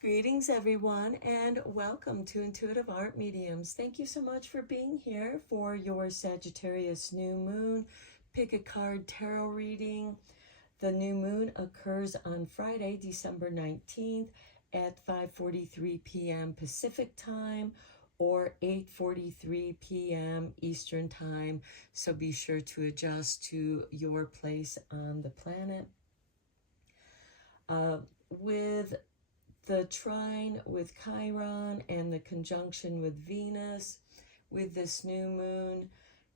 Greetings, everyone, and welcome to Intuitive Art Mediums. Thank you so much for being here for your Sagittarius new moon pick a card tarot reading. The new moon occurs on Friday, December 19th at 5:43 p.m. Pacific time or 8:43 p.m. Eastern time. So be sure to adjust to your place on the planet. With the trine with Chiron and the conjunction with Venus, with this new moon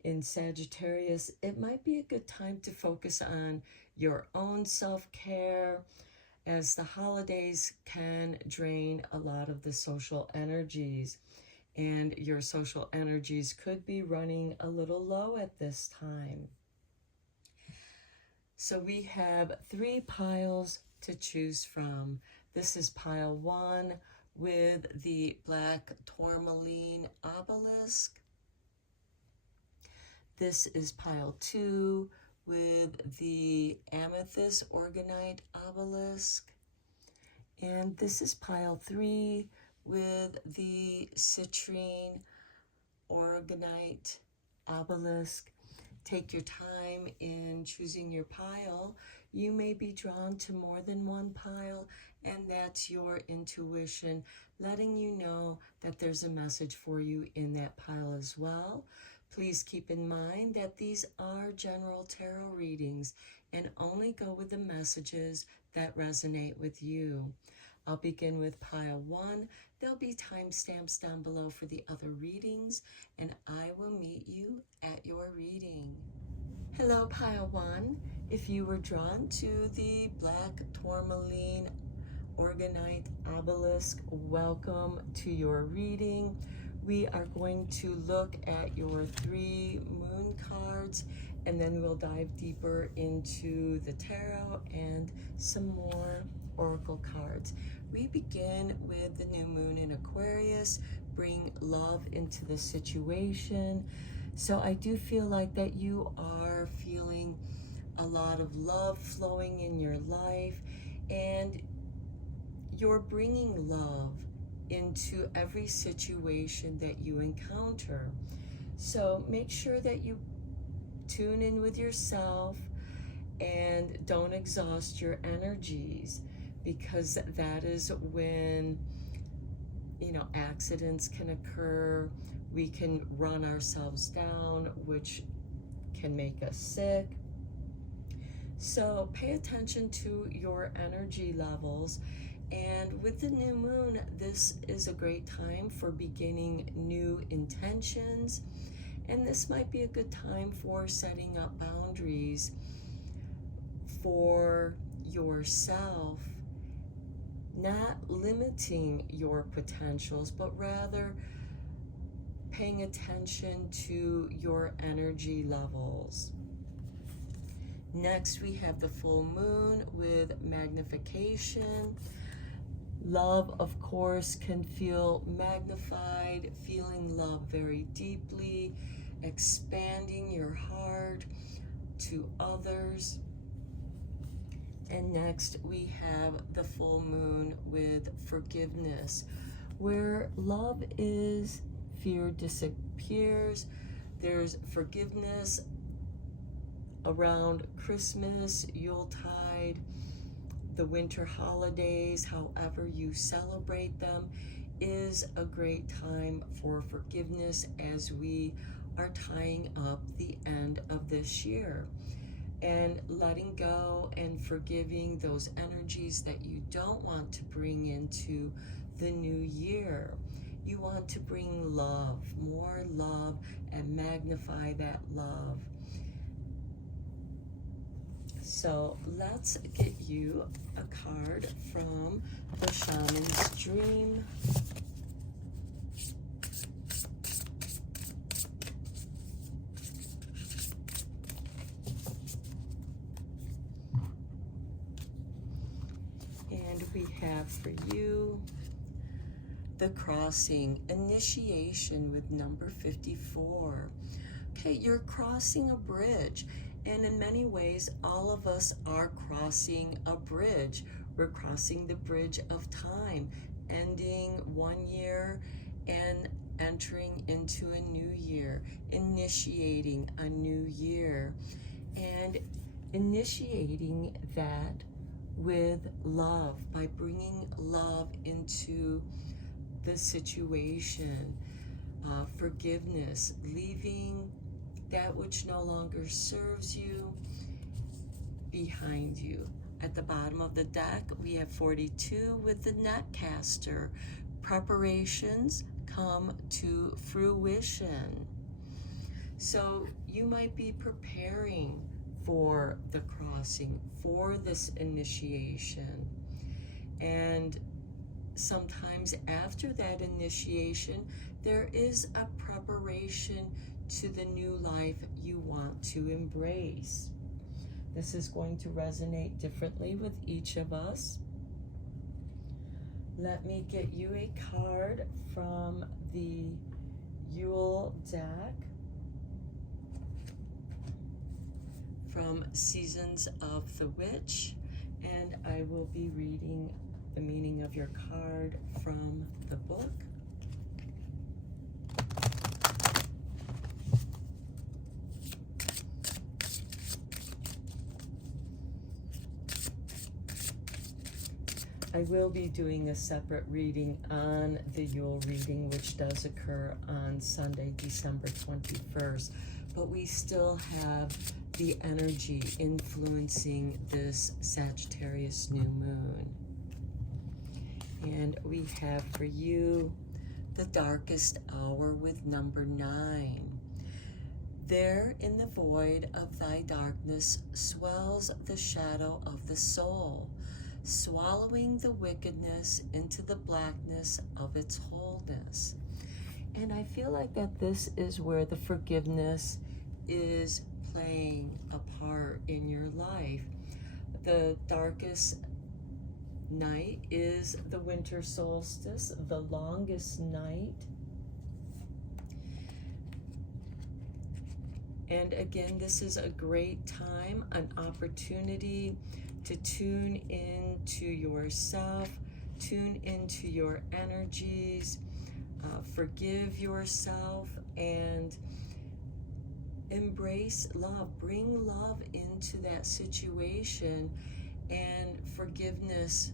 in Sagittarius, it might be a good time to focus on your own self-care, as the holidays can drain a lot of the social energies, and your social energies could be running a little low at this time. So we have 3 piles to choose from. This is pile 1 with the black tourmaline obelisk. This is pile 2 with the amethyst organite obelisk. And this is pile 3 with the citrine organite obelisk. Take your time in choosing your pile. You may be drawn to more than one pile, and that's your intuition letting you know that there's a message for you in that pile as well. Please keep in mind that these are general tarot readings and only go with the messages that resonate with you. I'll begin with pile 1. There'll be timestamps down below for the other readings, and I will meet you at your reading. Hello, pile 1. If you were drawn to the black tourmaline organite obelisk, welcome to your reading. We are going to look at your 3 moon cards, and then we'll dive deeper into the tarot and some more oracle cards. We begin with the new moon in Aquarius. Bring love into the situation. So I do feel like that you are feeling a lot of love flowing in your life, and you're bringing love into every situation that you encounter. So make sure that you tune in with yourself and don't exhaust your energies, because that is when, accidents can occur. We can run ourselves down, which can make us sick. So pay attention to your energy levels. And with the new moon, this is a great time for beginning new intentions. And this might be a good time for setting up boundaries for yourself, not limiting your potentials, but rather paying attention to your energy levels. Next, we have the full moon with magnification. Love, of course, can feel magnified, feeling love very deeply, expanding your heart to others. And next, we have the full moon with forgiveness. Where love is, fear disappears. There's forgiveness around Christmas, Yuletide, the winter holidays, however you celebrate them, is a great time for forgiveness as we are tying up the end of this year and letting go and forgiving those energies that you don't want to bring into the new year. You want to bring love, more love, and magnify that love. So let's get you a card from the Shaman's Dream. And we have for you the crossing, initiation with number 54. Okay, you're crossing a bridge. And in many ways, all of us are crossing a bridge. We're crossing the bridge of time. ending one year and entering into a new year, initiating a new year, and initiating that with love, by bringing love into the situation, forgiveness, leaving that which no longer serves you behind you. At the bottom of the deck, we have 42 with the netcaster. Preparations come to fruition. So you might be preparing for the crossing, for this initiation. And sometimes after that initiation, there is a preparation to the new life you want to embrace. This is going to resonate differently with each of us. Let me get you a card from the Yule deck from Seasons of the Witch, and I will be reading the meaning of your card from the book. I will be doing a separate reading on the Yule reading, which does occur on Sunday, December 21st, but we still have the energy influencing this Sagittarius new moon. And we have for you the darkest hour with number 9. There in the void of thy darkness swells the shadow of the soul, swallowing the wickedness into the blackness of its wholeness. And I feel like that this is where the forgiveness is playing a part in your life. The darkest night is the winter solstice, the longest night. And again, this is a great time, an opportunity to tune into yourself, tune into your energies, forgive yourself, and embrace love. Bring love into that situation, and forgiveness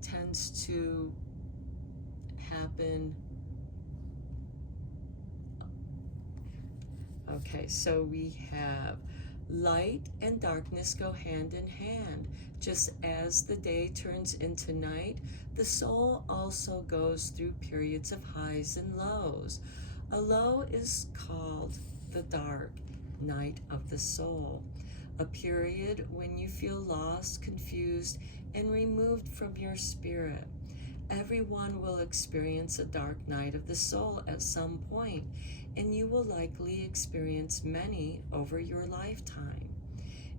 tends to happen. Okay, so we have light and darkness go hand in hand. Just as the day turns into night, the soul also goes through periods of highs and lows. A low is called the dark night of the soul, a period when you feel lost, confused, and removed from your spirit. Everyone will experience a dark night of the soul at some point, and you will likely experience many over your lifetime.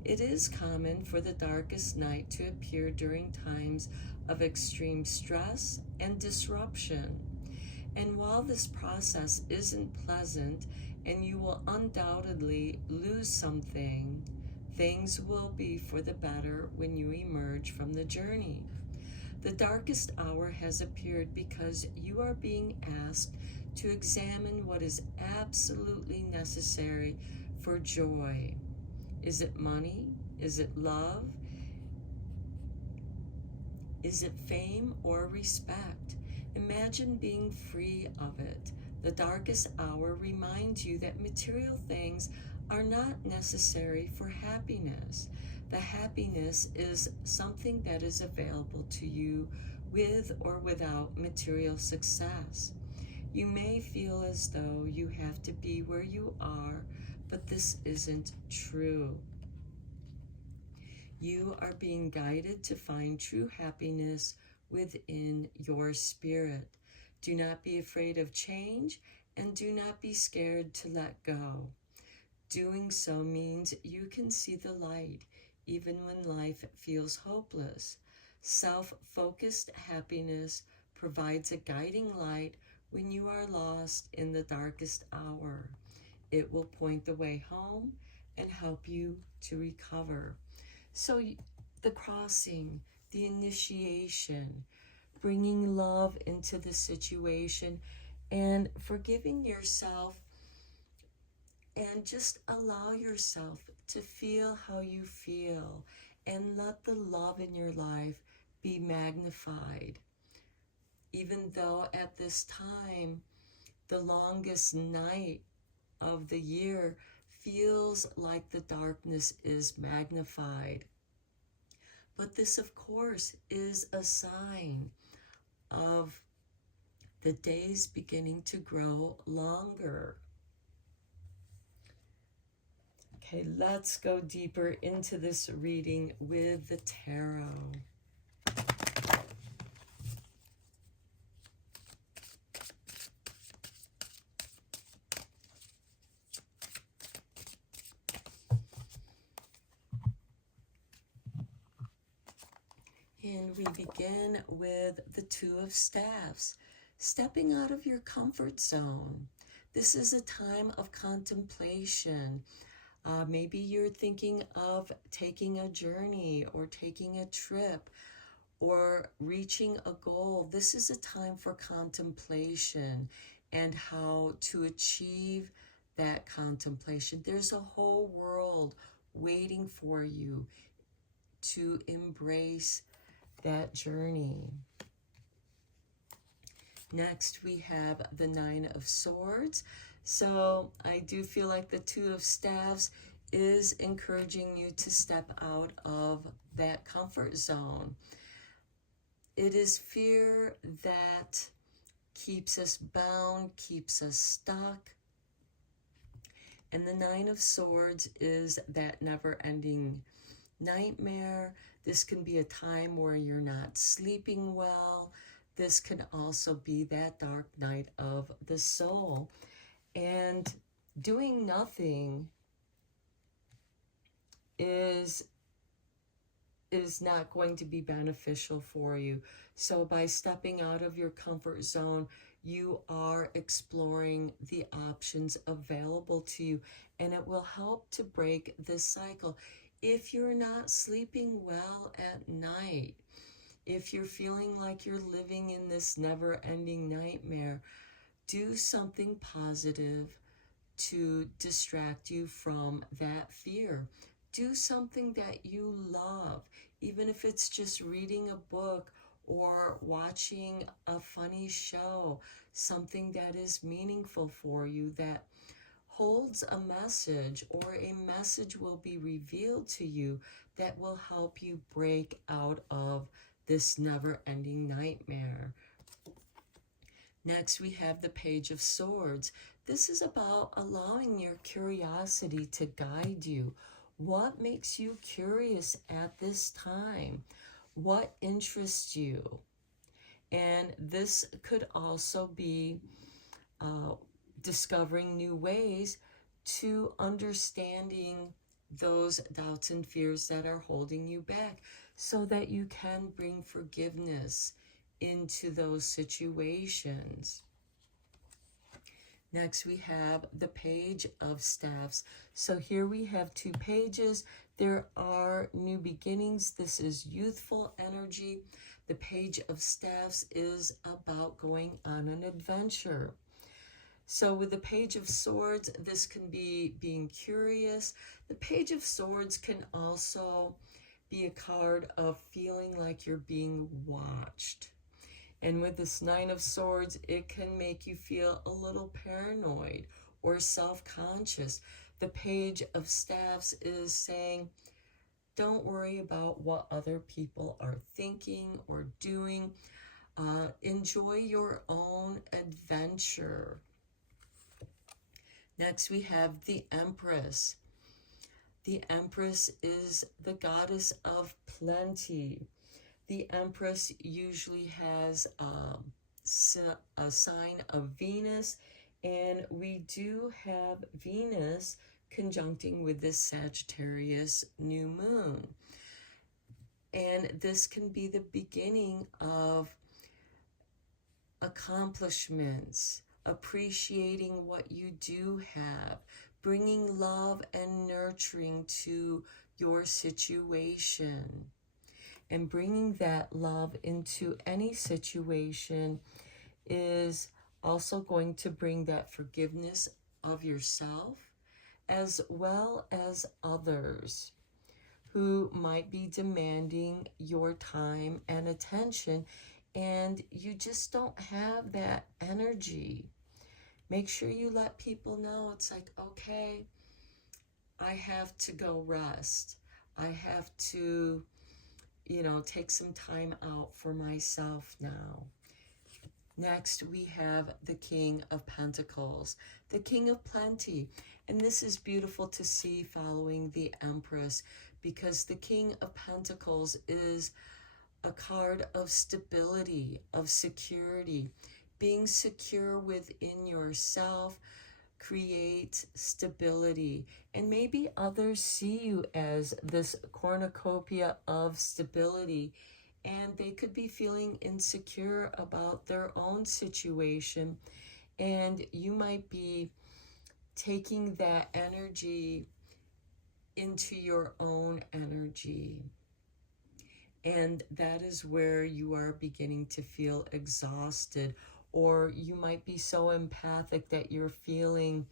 It is common for the darkest night to appear during times of extreme stress and disruption. And while this process isn't pleasant and you will undoubtedly lose something, things will be for the better when you emerge from the journey. The darkest hour has appeared because you are being asked to examine what is absolutely necessary for joy. Is it money? Is it love? Is it fame or respect? Imagine being free of it. The darkest hour reminds you that material things are not necessary for happiness. The happiness is something that is available to you with or without material success. You may feel as though you have to be where you are, but this isn't true. You are being guided to find true happiness within your spirit. Do not be afraid of change, and do not be scared to let go. Doing so means you can see the light, even when life feels hopeless. Self-focused happiness provides a guiding light when you are lost in the darkest hour. It will point the way home and help you to recover. So the crossing, the initiation, bringing love into the situation and forgiving yourself, and just allow yourself to feel how you feel and let the love in your life be magnified. Even though at this time, the longest night of the year feels like the darkness is magnified. But this, of course, is a sign of the days beginning to grow longer. Okay, let's go deeper into this reading with the tarot. And we begin with the Two of Staffs, stepping out of your comfort zone. This is a time of contemplation. Maybe you're thinking of taking a journey or taking a trip or reaching a goal. This is a time for contemplation and how to achieve that contemplation. There's a whole world waiting for you to embrace that journey. Next, we have the Nine of Swords. So I do feel like the Two of Staffs is encouraging you to step out of that comfort zone. It is fear that keeps us bound, keeps us stuck. And the Nine of Swords is that never-ending nightmare. This can be a time where you're not sleeping well. This can also be that dark night of the soul. And doing nothing is not going to be beneficial for you. So by stepping out of your comfort zone, you are exploring the options available to you, and it will help to break this cycle. If you're not sleeping well at night, if you're feeling like you're living in this never-ending nightmare, do something positive to distract you from that fear. Do something that you love, even if it's just reading a book or watching a funny show, something that is meaningful for you, that holds a message, or a message will be revealed to you that will help you break out of this never-ending nightmare. Next, we have the Page of Swords. This is about allowing your curiosity to guide you. What makes you curious at this time? What interests you? And this could also be discovering new ways to understanding those doubts and fears that are holding you back, so that you can bring forgiveness into those situations. Next, we have the Page of Staffs. So here we have two pages. There are new beginnings. This is youthful energy. The Page of Staffs is about going on an adventure. So with the Page of Swords, this can be being curious. The Page of Swords can also be a card of feeling like you're being watched. And with this Nine of Swords, it can make you feel a little paranoid or self-conscious. The Page of Staffs is saying, don't worry about what other people are thinking or doing. Enjoy your own adventure. Next, we have the Empress. The Empress is the goddess of plenty. The Empress usually has a sign of Venus, and we do have Venus conjuncting with this Sagittarius new moon. And this can be the beginning of accomplishments, appreciating what you do have, bringing love and nurturing to your situation. And bringing that love into any situation is also going to bring that forgiveness of yourself as well as others who might be demanding your time and attention, and you just don't have that energy. Make sure you let people know it's like, okay, I have to go rest. I have to, take some time out for myself now. Next, we have the King of Pentacles, the King of Plenty. And this is beautiful to see following the Empress, because the King of Pentacles is a card of stability, of security. Being secure within yourself creates stability. And maybe others see you as this cornucopia of stability, and they could be feeling insecure about their own situation, and you might be taking that energy into your own energy, and that is where you are beginning to feel exhausted, or you might be so empathic that you're feeling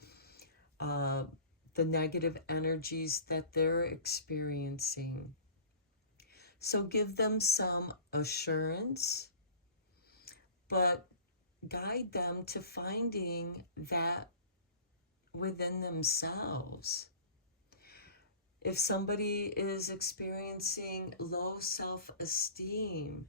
the negative energies that they're experiencing. So give them some assurance, but guide them to finding that within themselves. If somebody is experiencing low self-esteem,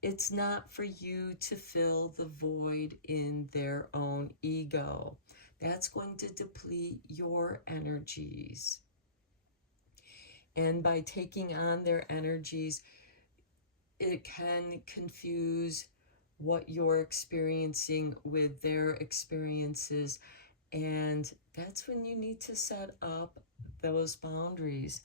it's not for you to fill the void in their own ego. That's going to deplete your energies. And by taking on their energies, it can confuse what you're experiencing with their experiences. And that's when you need to set up those boundaries,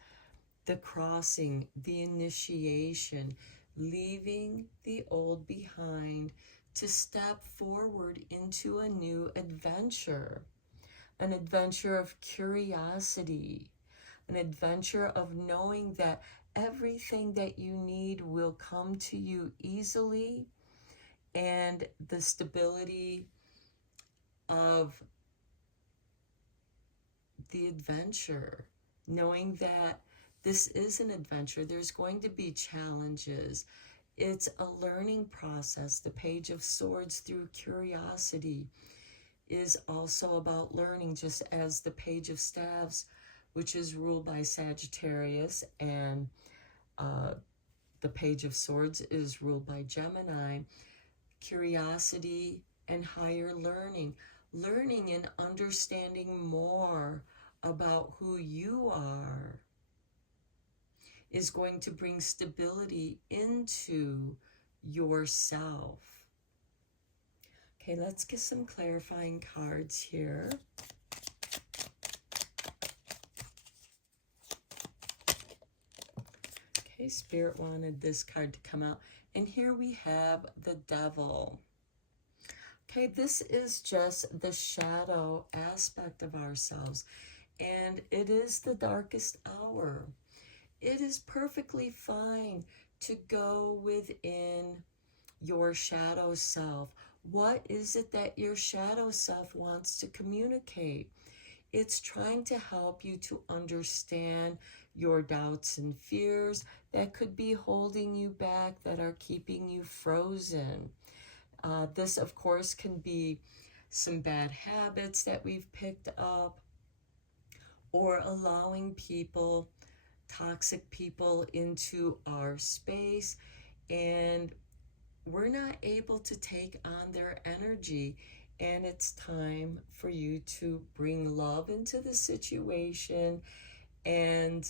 the crossing, the initiation, leaving the old behind to step forward into a new adventure, an adventure of curiosity, an adventure of knowing that everything that you need will come to you easily, and the stability of the adventure, knowing that this is an adventure. There's going to be challenges. It's a learning process. The Page of Swords through curiosity is also about learning, just as the Page of Staves, which is ruled by Sagittarius, and the Page of Swords is ruled by Gemini. Curiosity and higher learning and understanding more about who you are is going to bring stability into yourself. Okay, let's get some clarifying cards here. Okay, Spirit wanted this card to come out. And here we have the Devil. Okay, this is just the shadow aspect of ourselves. And it is the darkest hour. It is perfectly fine to go within your shadow self. What is it that your shadow self wants to communicate? It's trying to help you to understand your doubts and fears that could be holding you back, that are keeping you frozen. This, of course, can be some bad habits that we've picked up, or allowing people, toxic people, into our space, and we're not able to take on their energy. And it's time for you to bring love into the situation and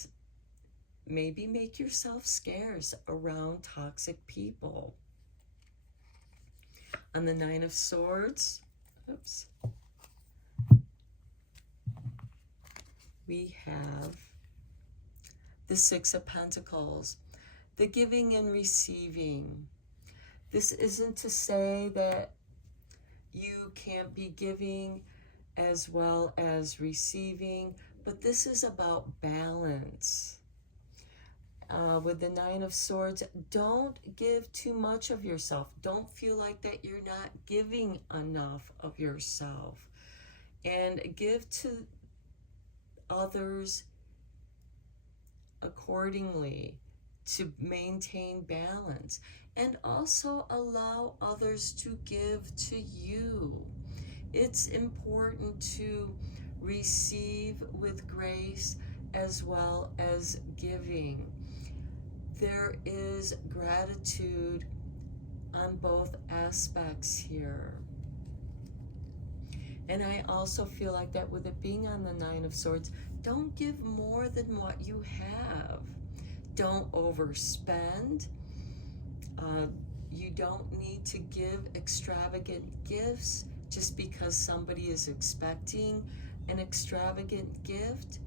maybe make yourself scarce around toxic people. On the Nine of Swords, we have the Six of Pentacles, the giving and receiving. This isn't to say that you can't be giving as well as receiving, but this is about balance. with the Nine of Swords, don't give too much of yourself. Don't feel like that you're not giving enough of yourself. And give to others accordingly to maintain balance. And also allow others to give to you. It's important to receive with grace as well as giving. There is gratitude on both aspects here. And I also feel like that with it being on the Nine of Swords, don't give more than what you have. Don't overspend. You don't need to give extravagant gifts just because somebody is expecting an extravagant gift.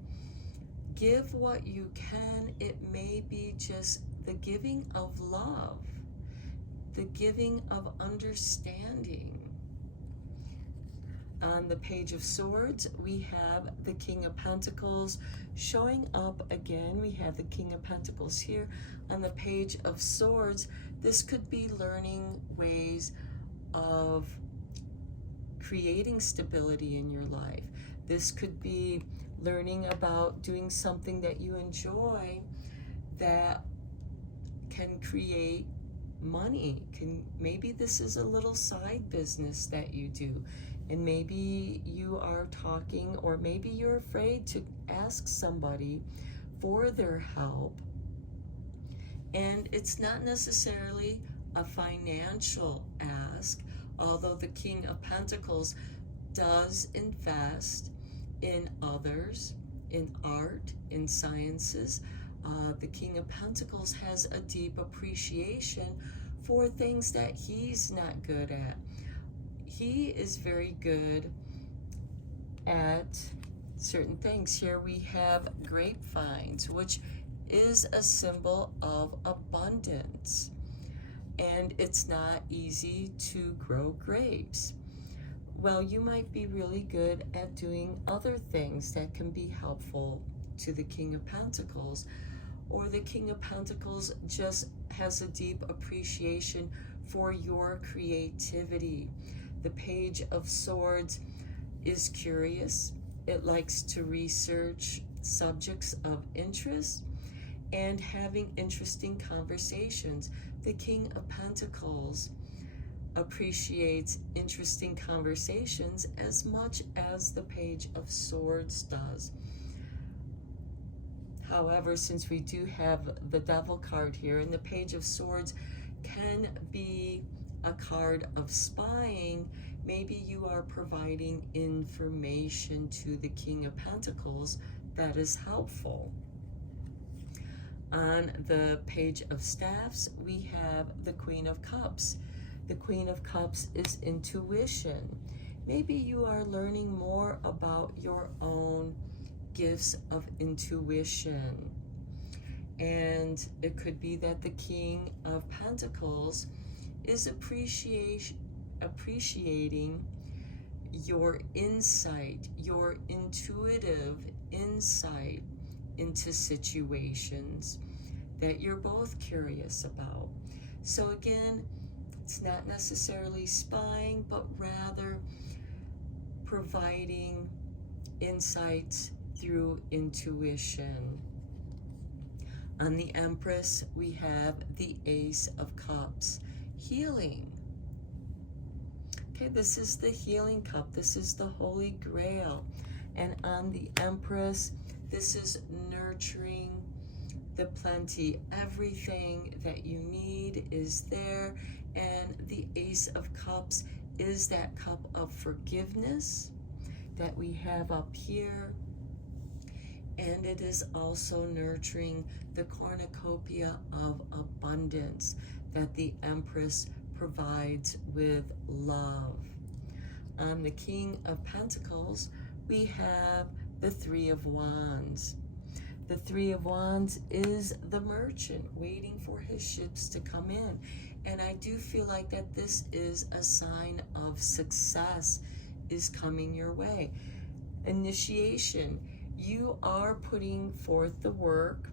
Give what you can. It may be just the giving of love, the giving of understanding. On the Page of Swords, we have the King of Pentacles showing up again. We have the King of Pentacles here. On the Page of Swords, this could be learning ways of creating stability in your life. This could be learning about doing something that you enjoy that can create money. Maybe this is a little side business that you do. And maybe you are talking, or maybe you're afraid to ask somebody for their help. And it's not necessarily a financial ask, although the King of Pentacles does invest in others, in art, in sciences. The King of Pentacles has a deep appreciation for things that he's not good at. He is very good at certain things. Here we have grapevines, which is a symbol of abundance. And it's not easy to grow grapes. Well, you might be really good at doing other things that can be helpful to the King of Pentacles. Or the King of Pentacles just has a deep appreciation for your creativity. The Page of Swords is curious. It likes to research subjects of interest and having interesting conversations. The King of Pentacles appreciates interesting conversations as much as the Page of Swords does. However, since we do have the Devil card here, and the Page of Swords can be a card of spying, maybe you are providing information to the King of Pentacles that is helpful. On the Page of Staffs, we have the Queen of Cups. The Queen of Cups is intuition. Maybe you are learning more about your own gifts of intuition. And it could be that the King of Pentacles is appreciating your insight, your intuitive insight into situations that you're both curious about. So again, it's not necessarily spying, but rather providing insights through intuition. On the Empress, we have the Ace of Cups, healing. Okay, this is the healing cup. This is the Holy Grail. And on the Empress, this is nurturing the plenty. Everything that you need is there. And the Ace of Cups is that cup of forgiveness that we have up here. And it is also nurturing the cornucopia of abundance that the Empress provides with love. On the King of Pentacles, we have the Three of Wands. The Three of Wands is the merchant waiting for his ships to come in. And I do feel like that this is a sign of success is coming your way. Initiation. You are putting forth the work.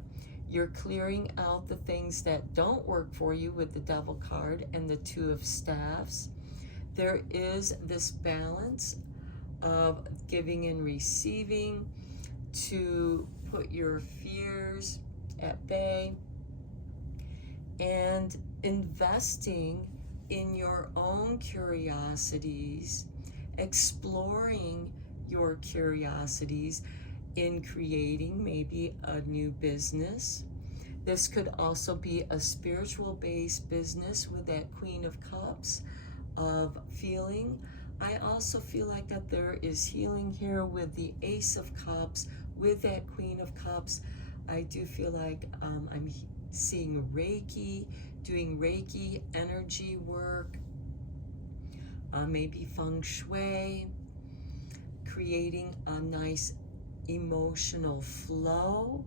You're clearing out the things that don't work for you with the Devil card and the Two of Staffs. There is this balance of giving and receiving to put your fears at bay and investing in your own curiosities, exploring your curiosities in creating maybe a new business. This could also be a spiritual based business with that Queen of Cups of feeling. I also feel like that there is healing here with the Ace of Cups, with that Queen of Cups. I do feel like I'm seeing Reiki, doing Reiki energy work, maybe Feng Shui, creating a nice emotional flow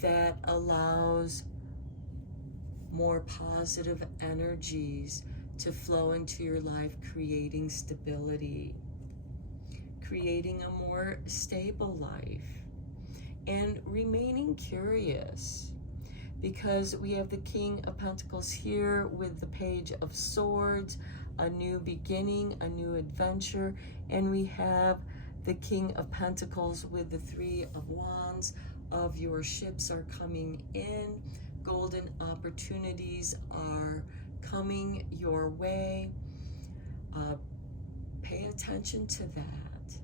that allows more positive energies to flow into your life, creating stability, creating a more stable life, and remaining curious, because we have the King of Pentacles here with the Page of Swords, a new beginning, a new adventure, and we have the King of Pentacles with the Three of Wands. Of your ships are coming in, golden opportunities are coming your way. Pay attention to that.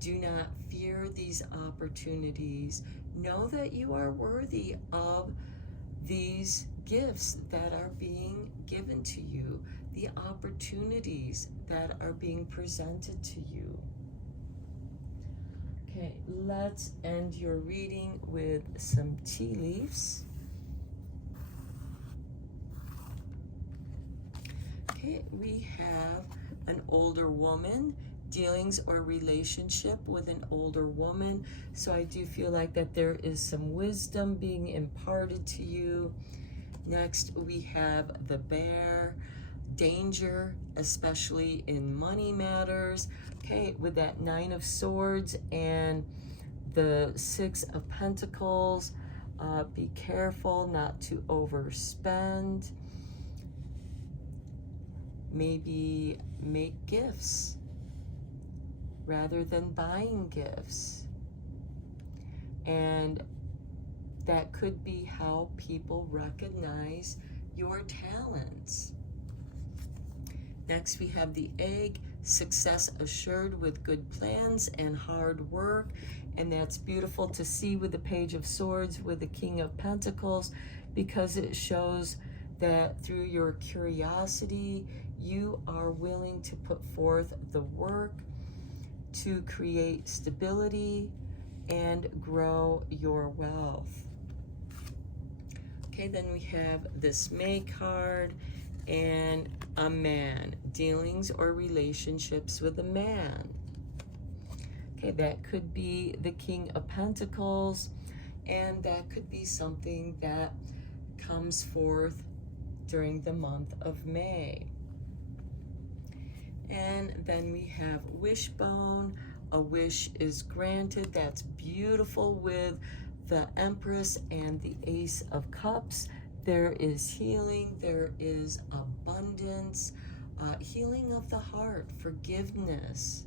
Do not fear these opportunities. Know that you are worthy of these gifts that are being given to you, the opportunities that are being presented to you. Okay, let's end your reading with some tea leaves. Okay, we have an older woman, dealings or relationship with an older woman. So I do feel like that there is some wisdom being imparted to you. Next, we have the Bear, danger, especially in money matters. Okay, with that Nine of Swords and the Six of Pentacles, be careful not to overspend. Maybe make gifts rather than buying gifts. And that could be how people recognize your talents. Next, we have the Egg, success assured with good plans and hard work. And that's beautiful to see with the Page of Swords, with the King of Pentacles, because it shows that through your curiosity, you are willing to put forth the work to create stability and grow your wealth. Okay, then we have this May card and a man, dealings or relationships with a man. Okay, that could be the King of Pentacles, and that could be something that comes forth during the month of May. And then we have Wishbone, a wish is granted. That's beautiful with the Empress and the Ace of Cups. There is healing, there is abundance, healing of the heart, forgiveness.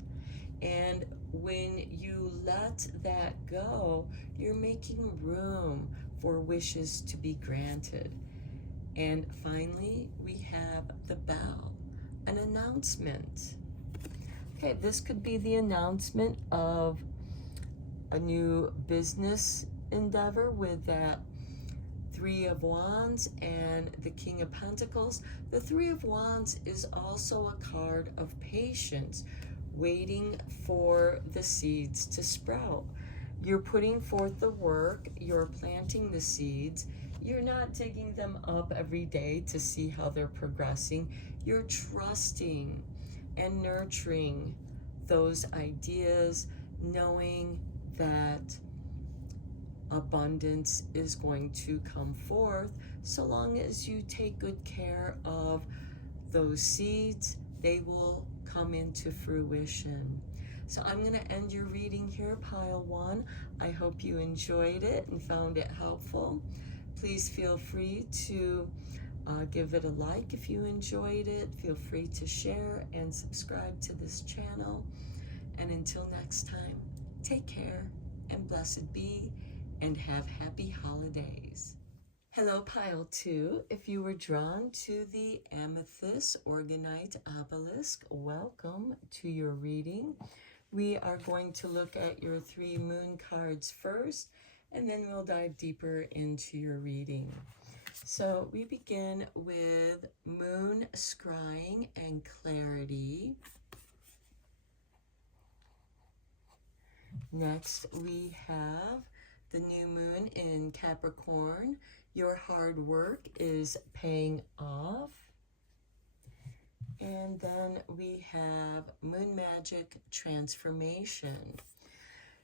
And when you let that go, you're making room for wishes to be granted. And finally, we have the Bell, an announcement. Okay, this could be the announcement of a new business endeavor with that Three of Wands and the King of Pentacles. The Three of Wands is also a card of patience, waiting for the seeds to sprout. You're putting forth the work, you're planting the seeds. You're not digging them up every day to see how they're progressing. You're trusting and nurturing those ideas, knowing that abundance is going to come forth so long as you take good care of those seeds. They will come into fruition. So I'm going to end your reading here, pile 1. I hope you enjoyed it and found it helpful. Please feel free to give it a like if you enjoyed it. Feel free to share and subscribe to this channel. And until next time, take care and blessed be, and have happy holidays. Hello, pile 2. If you were drawn to the Amethyst Orgonite Obelisk, welcome to your reading. We are going to look at your 3 moon cards first, and then we'll dive deeper into your reading. So we begin with Moon Scrying and Clarity. Next, we have the new moon in Capricorn. Your hard work is paying off. And then we have Moon Magic Transformation.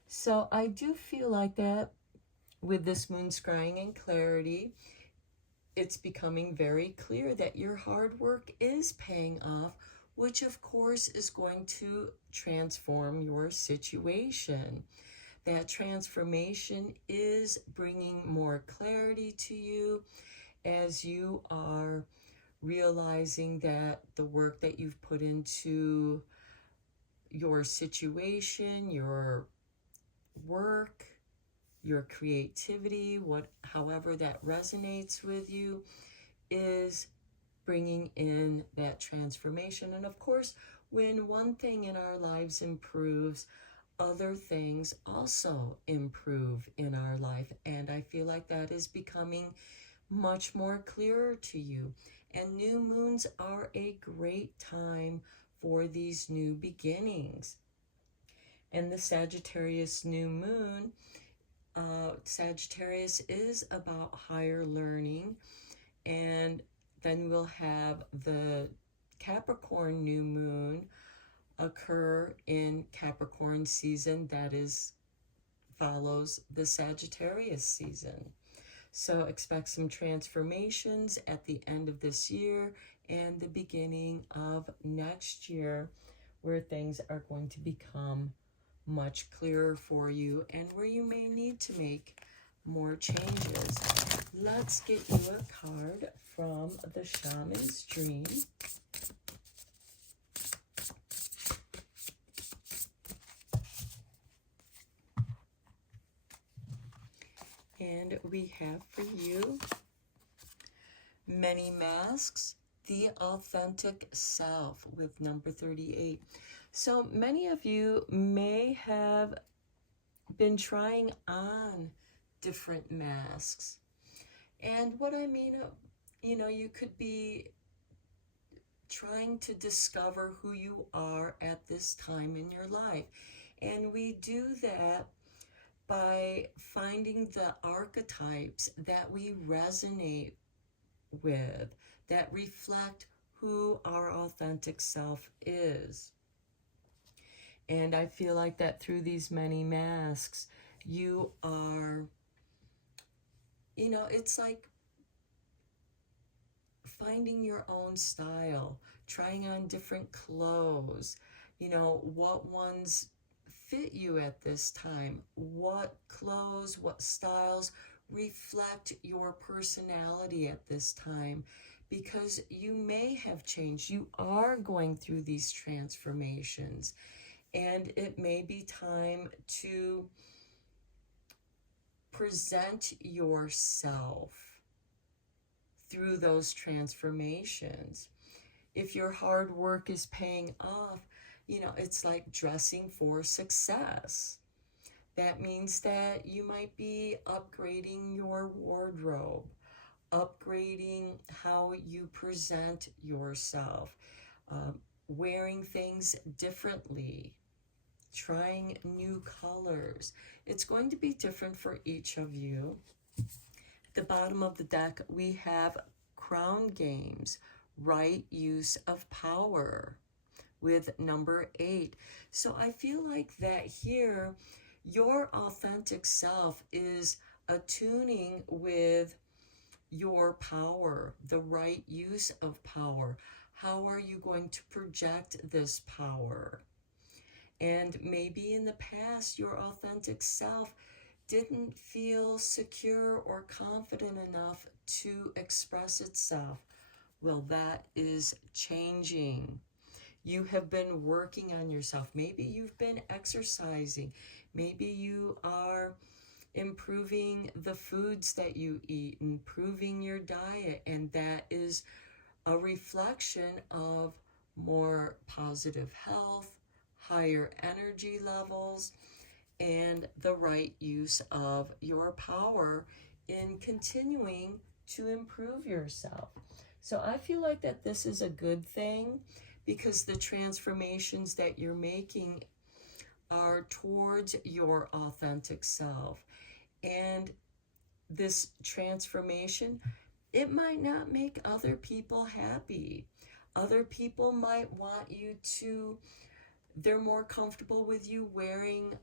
So I do feel like that with this moon scrying and clarity, it's becoming very clear that your hard work is paying off, which of course is going to transform your situation. That transformation is bringing more clarity to you as you are realizing that the work that you've put into your situation, your work, your creativity, however that resonates with you, is bringing in that transformation. And of course, when one thing in our lives improves, other things also improve in our life. And I feel like that is becoming much more clearer to you. And new moons are a great time for these new beginnings. And the Sagittarius new moon, Sagittarius is about higher learning. And then we'll have the Capricorn new moon occur in Capricorn season, that is follows the Sagittarius season. So expect some transformations at the end of this year and the beginning of next year, where things are going to become much clearer for you and where you may need to make more changes. Let's get you a card from the Shaman's Dream. And we have for you Many Masks, the Authentic Self, with number 38. So many of you may have been trying on different masks. And what I mean, you could be trying to discover who you are at this time in your life. And we do that by finding the archetypes that we resonate with, that reflect who our authentic self is. And I feel like that through these many masks, you are, it's like finding your own style, trying on different clothes, what ones fit you at this time, what clothes, what styles reflect your personality at this time, because you may have changed. You are going through these transformations, and it may be time to present yourself through those transformations. If your hard work is paying off, it's like dressing for success. That means that you might be upgrading your wardrobe, upgrading how you present yourself, wearing things differently, trying new colors. It's going to be different for each of you. At the bottom of the deck, we have Crown Games, Right Use of Power, with number 8. So I feel like that here, your authentic self is attuning with your power, the right use of power. How are you going to project this power? And maybe in the past, your authentic self didn't feel secure or confident enough to express itself. Well, that is changing. You have been working on yourself. Maybe you've been exercising. Maybe you are improving the foods that you eat, improving your diet, and that is a reflection of more positive health, higher energy levels, and the right use of your power in continuing to improve yourself. So I feel like that this is a good thing because the transformations that you're making are towards your authentic self. And this transformation, it might not make other people happy. Other people might want you to, they're more comfortable with you wearing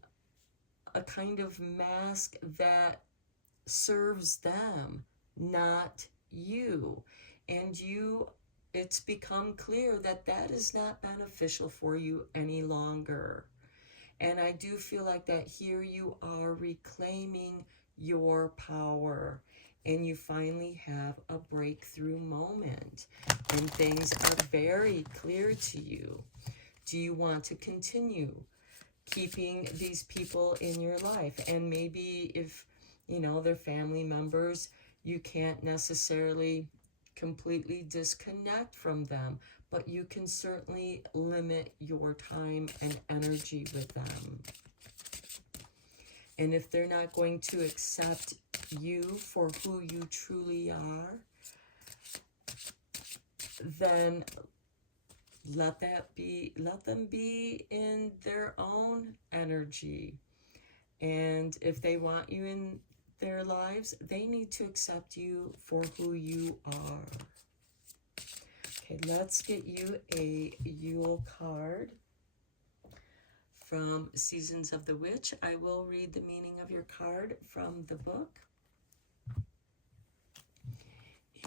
a kind of mask that serves them, not you. And it's become clear that that is not beneficial for you any longer. And I do feel like that here you are reclaiming your power and you finally have a breakthrough moment and things are very clear to you. Do you want to continue keeping these people in your life? And maybe if, they're family members, you can't necessarily completely disconnect from them, but you can certainly limit your time and energy with them. And if they're not going to accept you for who you truly are, then let them be in their own energy. And if they want you in their lives, they need to accept you for who you are. Okay, let's get you a Yule card from Seasons of the Witch. I will read the meaning of your card from the book.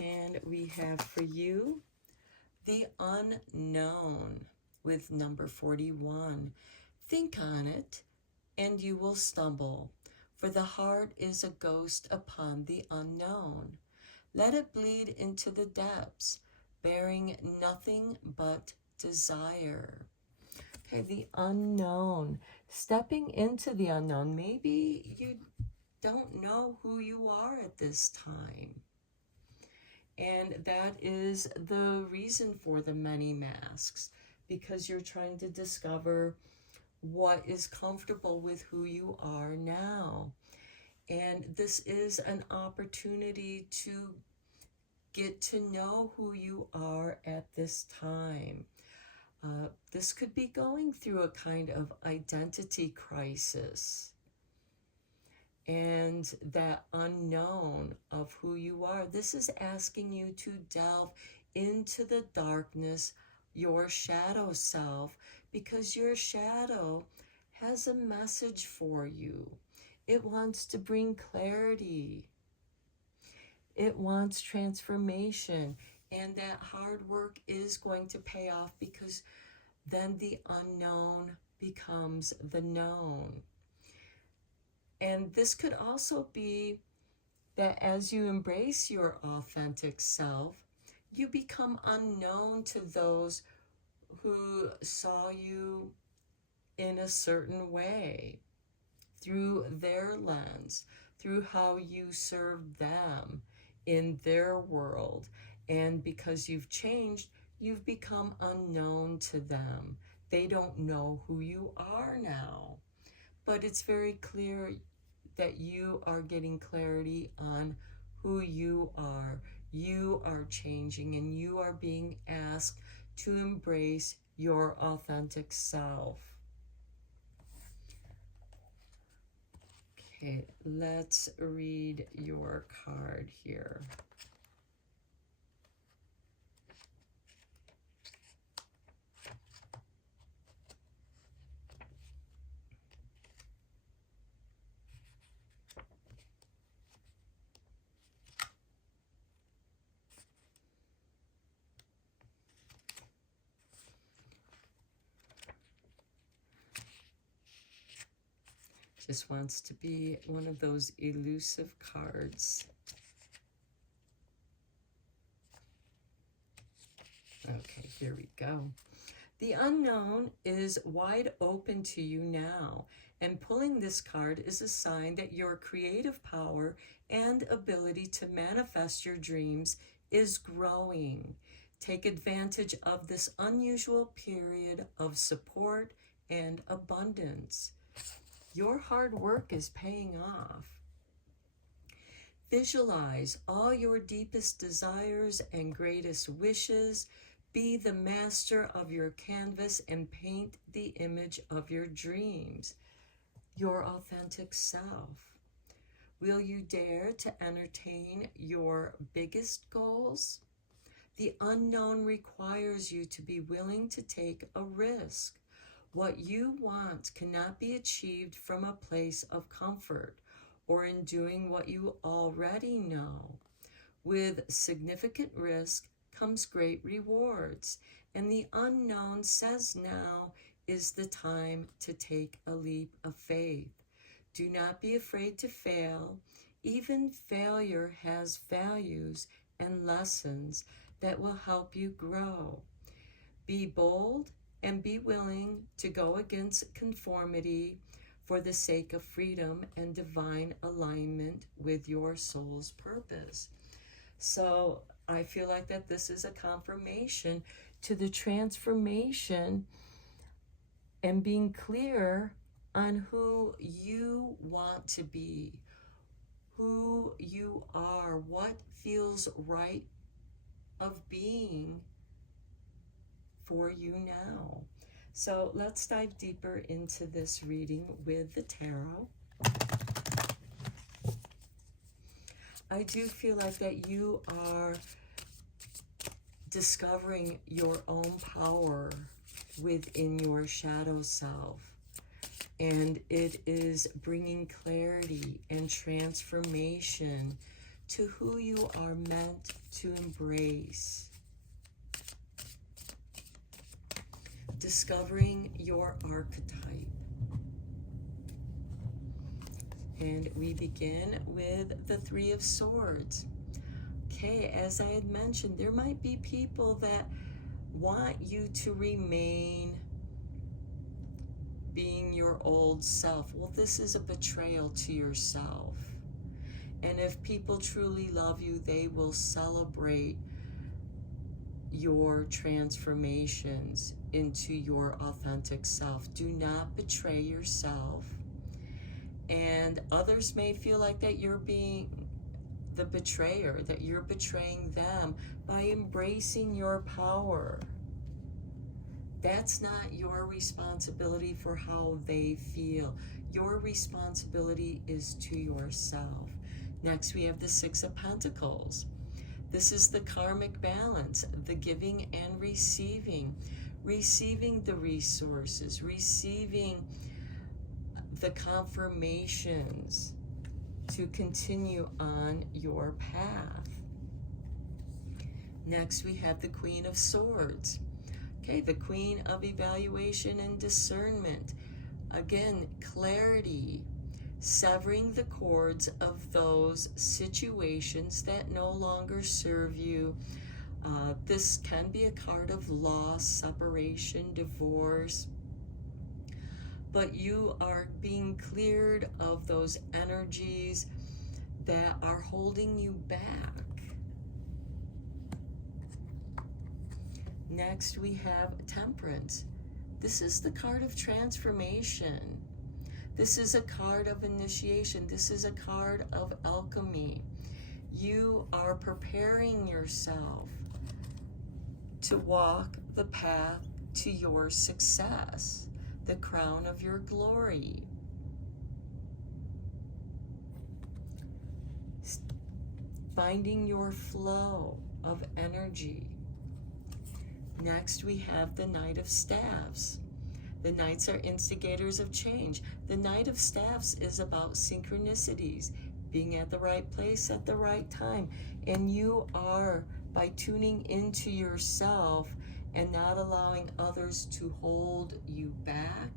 And we have for you the unknown with number 41. Think on it, and you will stumble, for the heart is a ghost upon the unknown. Let it bleed into the depths, bearing nothing but desire. Okay, the unknown. Stepping into the unknown. Maybe you don't know who you are at this time. And that is the reason for the many masks, because you're trying to discover what is comfortable with who you are now. And this is an opportunity to get to know who you are at this time. This could be going through a kind of identity crisis. And that unknown of who you are, this is asking you to delve into the darkness, your shadow self, because your shadow has a message for you. It wants to bring clarity. It wants transformation. And that hard work is going to pay off, because then the unknown becomes the known. And this could also be that as you embrace your authentic self, you become unknown to those who saw you in a certain way, through their lens, through how you served them in their world. And because you've changed, you've become unknown to them. They don't know who you are now. But it's very clear that you are getting clarity on who you are. You are changing, and you are being asked to embrace your authentic self. Okay, let's read your card here. Just wants to be one of those elusive cards. Okay, here we go. The unknown is wide open to you now, and pulling this card is a sign that your creative power and ability to manifest your dreams is growing. Take advantage of this unusual period of support and abundance. Your hard work is paying off. Visualize all your deepest desires and greatest wishes. Be the master of your canvas and paint the image of your dreams, your authentic self. Will you dare to entertain your biggest goals? The unknown requires you to be willing to take a risk. What you want cannot be achieved from a place of comfort or in doing what you already know. With significant risk comes great rewards, and the unknown says now is the time to take a leap of faith. Do not be afraid to fail. Even failure has values and lessons that will help you grow. Be bold and be willing to go against conformity for the sake of freedom and divine alignment with your soul's purpose. So I feel like that this is a confirmation to the transformation and being clear on who you want to be, who you are, what feels right of being for you now. So let's dive deeper into this reading with the tarot. I do feel like that you are discovering your own power within your shadow self. And it is bringing clarity and transformation to who you are meant to embrace. Discovering your archetype. And we begin with the Three of Swords. Okay, as I had mentioned, there might be people that want you to remain being your old self. Well, this is a betrayal to yourself. And if people truly love you, they will celebrate your transformations into your authentic self. Do not betray yourself. And others may feel like that you're being the betrayer, that you're betraying them by embracing your power. That's not your responsibility for how they feel. Your responsibility is to yourself. Next, we have the Six of Pentacles. This is the karmic balance, the giving and receiving. Receiving the resources, receiving the confirmations to continue on your path. Next, we have the Queen of Swords. Okay, the Queen of Evaluation and Discernment. Again, clarity, severing the cords of those situations that no longer serve you. This can be a card of loss, separation, divorce. But you are being cleared of those energies that are holding you back. Next, we have Temperance. This is the card of transformation. This is a card of initiation. This is a card of alchemy. You are preparing yourself to walk the path to your success, the crown of your glory. Finding your flow of energy. Next, we have the Knight of Staffs. The Knights are instigators of change. The Knight of Staffs is about synchronicities, being at the right place at the right time. And you are, by tuning into yourself and not allowing others to hold you back,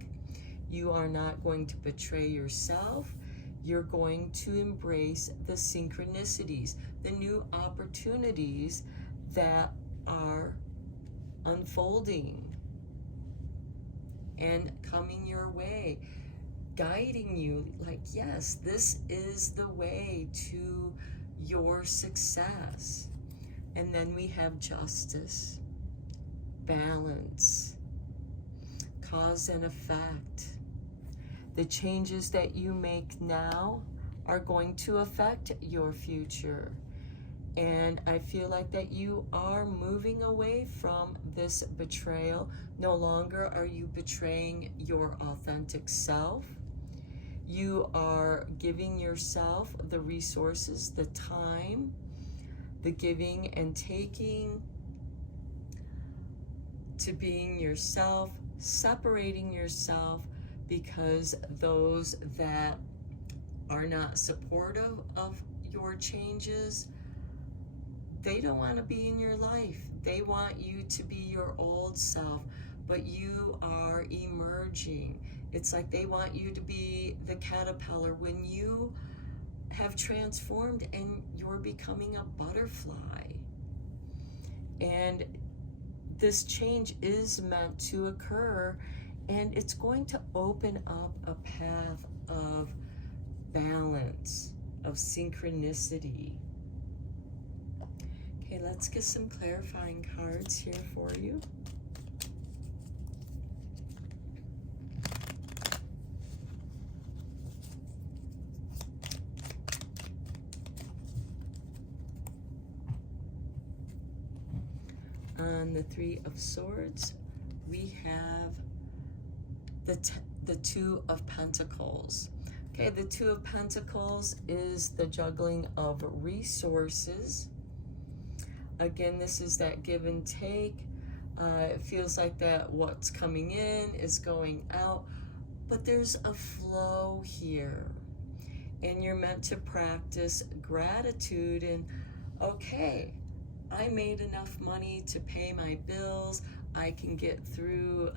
You are not going to betray yourself. You're going to embrace the synchronicities, the new opportunities that are unfolding and coming your way, guiding you like, yes, this is the way to your success. And then we have justice, balance, cause and effect. The changes that you make now are going to affect your future. And I feel like that you are moving away from this betrayal. No longer are you betraying your authentic self. You are giving yourself the resources, the time, the giving and taking to being yourself, separating yourself, because those that are not supportive of your changes, they don't want to be in your life. They want you to be your old self, but you are emerging. It's like they want you to be the caterpillar when you have transformed and you're becoming a butterfly. And this change is meant to occur, and it's going to open up a path of balance, of synchronicity. Okay, let's get some clarifying cards here for you. On the Three of Swords, we have the Two of Pentacles. Okay, the Two of Pentacles is the juggling of resources. Again, this is that give and take. It feels like that what's coming in is going out, but there's a flow here. And you're meant to practice gratitude and, okay, I made enough money to pay my bills. I can get through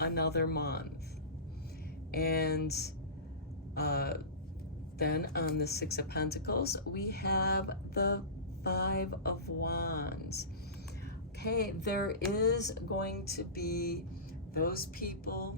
another month. And then on the Six of Pentacles, we have the Five of Wands. Okay, there is going to be those people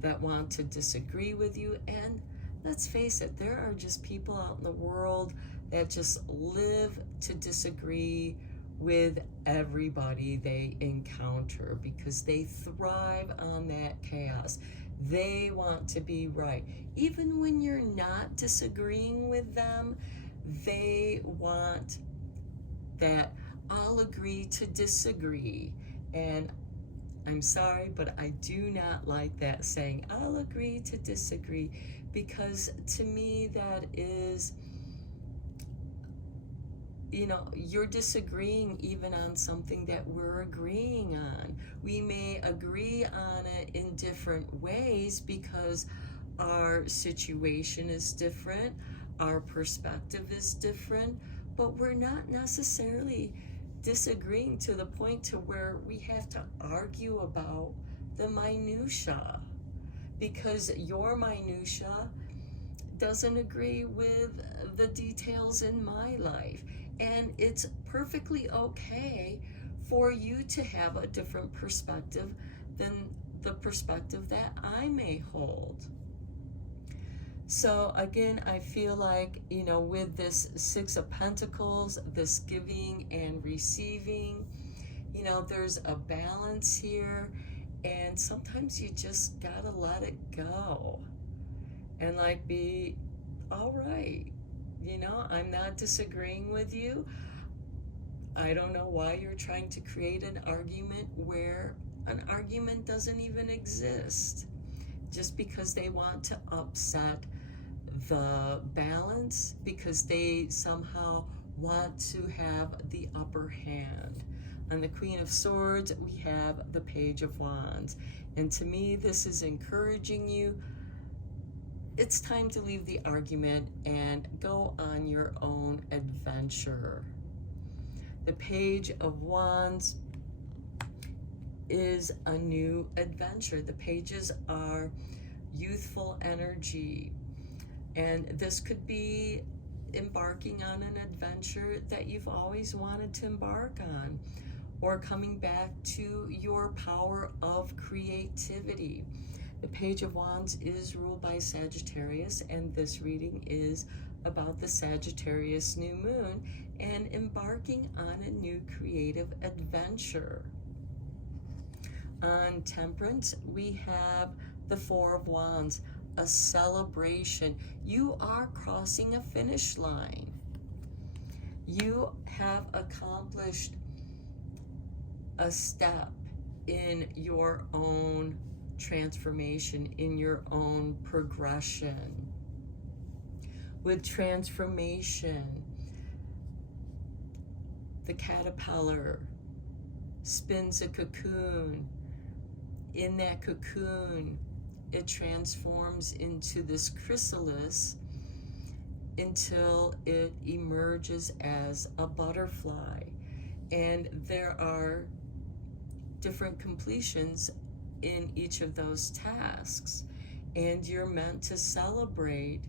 that want to disagree with you. And let's face it, there are just people out in the world that just live to disagree with everybody they encounter because they thrive on that chaos. They want to be right. Even when you're not disagreeing with them, they want that I'll agree to disagree. And I'm sorry, but I do not like that saying, I'll agree to disagree, because to me that is, you know, you're disagreeing even on something that we're agreeing on. We may agree on it in different ways because our situation is different, our perspective is different, but we're not necessarily disagreeing to the point to where we have to argue about the minutia, because your minutia doesn't agree with the details in my life. And it's perfectly okay for you to have a different perspective than the perspective that I may hold. So again, I feel like, you know, with this Six of Pentacles, this giving and receiving, you know, there's a balance here, and sometimes you just gotta let it go and like be all right. You know, I'm not disagreeing with you. I don't know why you're trying to create an argument where an argument doesn't even exist, just because they want to upset the balance, because they somehow want to have the upper hand. On the Queen of Swords, we have the Page of Wands. And to me, this is encouraging you. It's time to leave the argument and go on your own adventure. The Page of Wands is a new adventure. The pages are youthful energy. And this could be embarking on an adventure that you've always wanted to embark on, or coming back to your power of creativity. The Page of Wands is ruled by Sagittarius, and this reading is about the Sagittarius new moon and embarking on a new creative adventure. On Temperance, we have the Four of Wands, a celebration. You are crossing a finish line. You have accomplished a step in your own transformation, in your own progression. With transformation, the caterpillar spins a cocoon. In that cocoon, it transforms into this chrysalis until it emerges as a butterfly. And there are different completions in each of those tasks, and you're meant to celebrate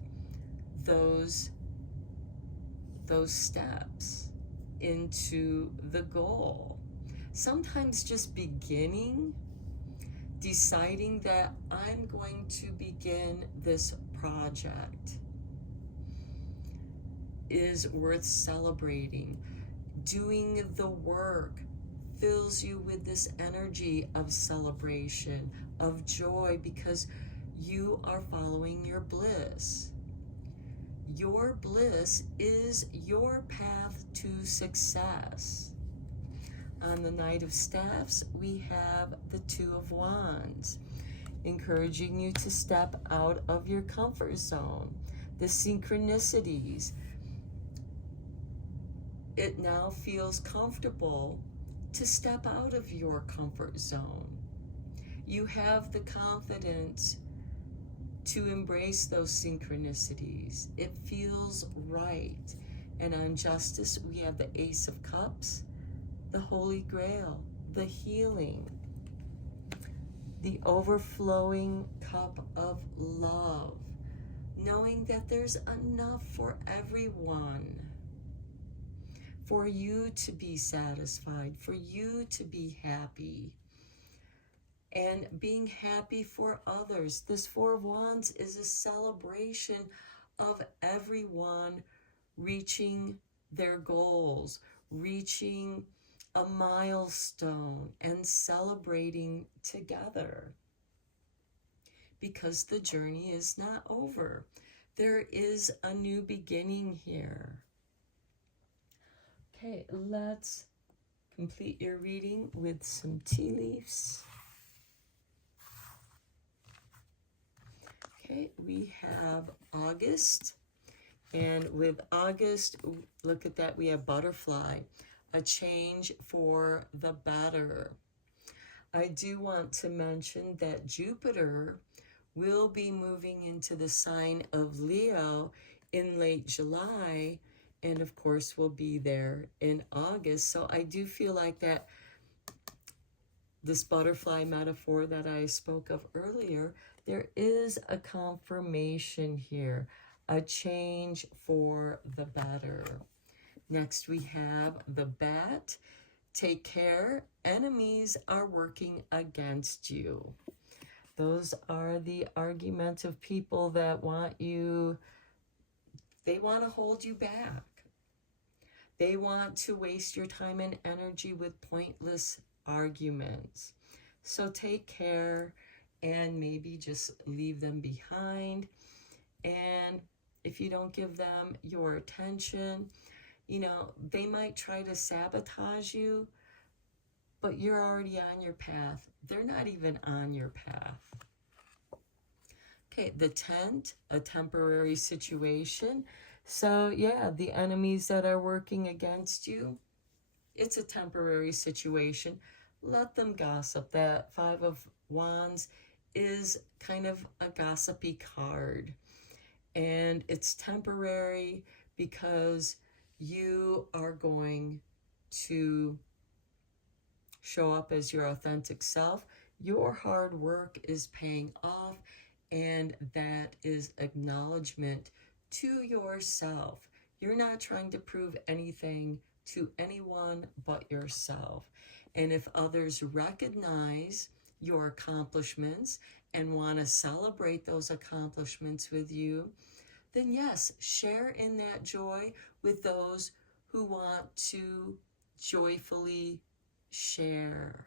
those steps into the goal. Sometimes just beginning, deciding that I'm going to begin this project is worth celebrating. Doing the work fills you with this energy of celebration, of joy, because you are following your bliss. Your bliss is your path to success. On the Knight of Staffs, we have the Two of Wands, encouraging you to step out of your comfort zone. The synchronicities. It now feels comfortable to step out of your comfort zone. You have the confidence to embrace those synchronicities. It feels right. And on Justice, we have the Ace of Cups, the Holy Grail, the healing, the overflowing cup of love, knowing that there's enough for everyone, for you to be satisfied, for you to be happy, and being happy for others. This Four of Wands is a celebration of everyone reaching their goals, reaching a milestone, and celebrating together, because the journey is not over. There is a new beginning here. Okay, let's complete your reading with some tea leaves. Okay, we have August, and with August, look at that, we have butterfly, a change for the better. I do want to mention that Jupiter will be moving into the sign of Leo in late July, and of course will be there in August. So I do feel like that this butterfly metaphor that I spoke of earlier, there is a confirmation here, a change for the better. Next we have the Bat. Take care, enemies are working against you. Those are the argumentative people that want you, they want to hold you back. They want to waste your time and energy with pointless arguments. So take care and maybe just leave them behind. And if you don't give them your attention, you know, they might try to sabotage you, but you're already on your path. They're not even on your path. Okay, the Tent, a temporary situation. So yeah, the enemies that are working against you, it's a temporary situation. Let them gossip. That Five of Wands is kind of a gossipy card. And it's temporary because you are going to show up as your authentic self. Your hard work is paying off, And that is acknowledgement to yourself. You're not trying to prove anything to anyone but yourself. And if others recognize your accomplishments and want to celebrate those accomplishments with you, then yes, share in that joy with those who want to joyfully share.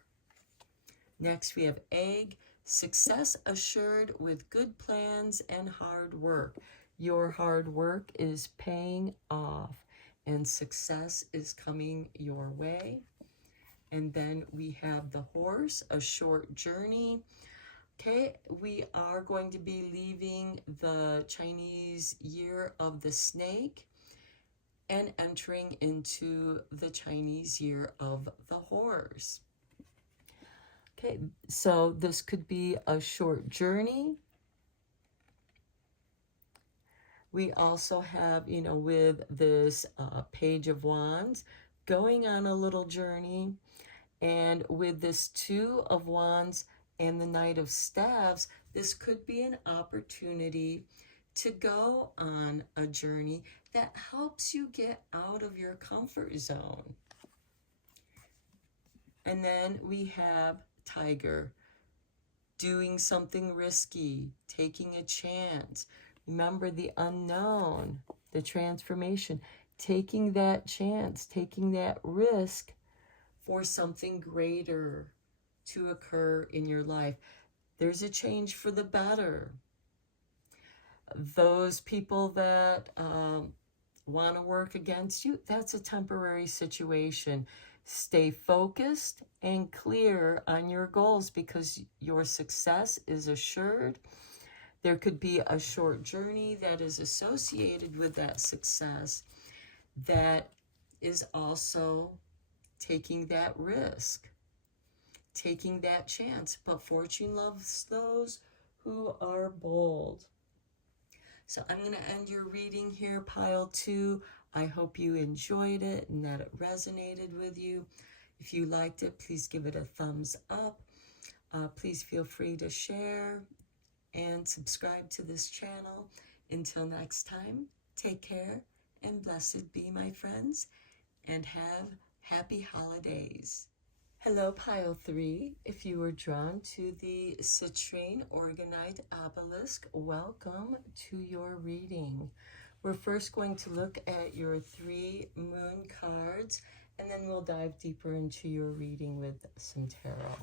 Next, we have egg, success assured with good plans and hard work. Your hard work is paying off and success is coming your way. And then we have the horse, a short journey. Okay, we are going to be leaving the Chinese year of the snake and entering into the Chinese year of the horse. Okay, so this could be a short journey. We also have, with this Page of Wands, going on a little journey. And with this Two of Wands and the Knight of Staves, this could be an opportunity to go on a journey that helps you get out of your comfort zone. And then we have Tiger, doing something risky, taking a chance. Remember the unknown, the transformation, taking that chance, taking that risk for something greater to occur in your life. There's a change for the better. Those people that want to work against you, that's a temporary situation. Stay focused and clear on your goals because your success is assured. There could be a short journey that is associated with that success that is also taking that risk, taking that chance. But fortune loves those who are bold. So I'm going to end your reading here, pile 2. I hope you enjoyed it and that it resonated with you. If you liked it, please give it a thumbs up. Please feel free to share and subscribe to this channel. Until next time, take care and blessed be, my friends, and have happy holidays. Hello, pile 3. If you were drawn to the citrine organite obelisk, welcome to your reading. We're first going to look at your 3 moon cards, and then we'll dive deeper into your reading with some tarot.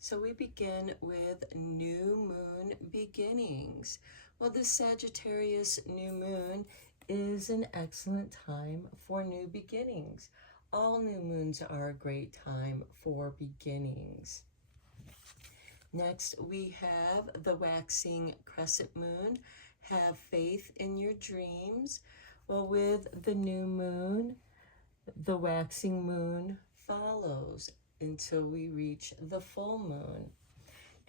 So we begin with new moon beginnings. Well, this Sagittarius new moon is an excellent time for new beginnings. All new moons are a great time for beginnings. Next, we have the waxing crescent moon. Have faith in your dreams. Well, with the new moon, the waxing moon follows until we reach the full moon.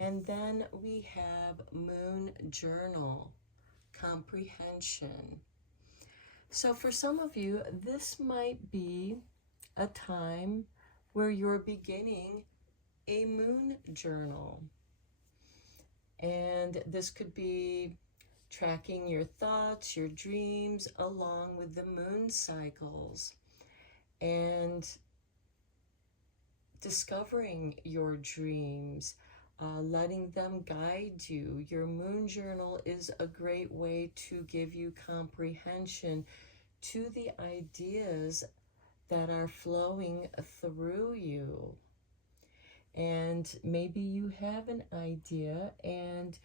And then we have moon journal, comprehension. So for some of you, this might be a time where you're beginning a moon journal. And this could be tracking your thoughts, your dreams, along with the moon cycles, and discovering your dreams, letting them guide you. Your moon journal is a great way to give you comprehension to the ideas that are flowing through you. And maybe you have an idea and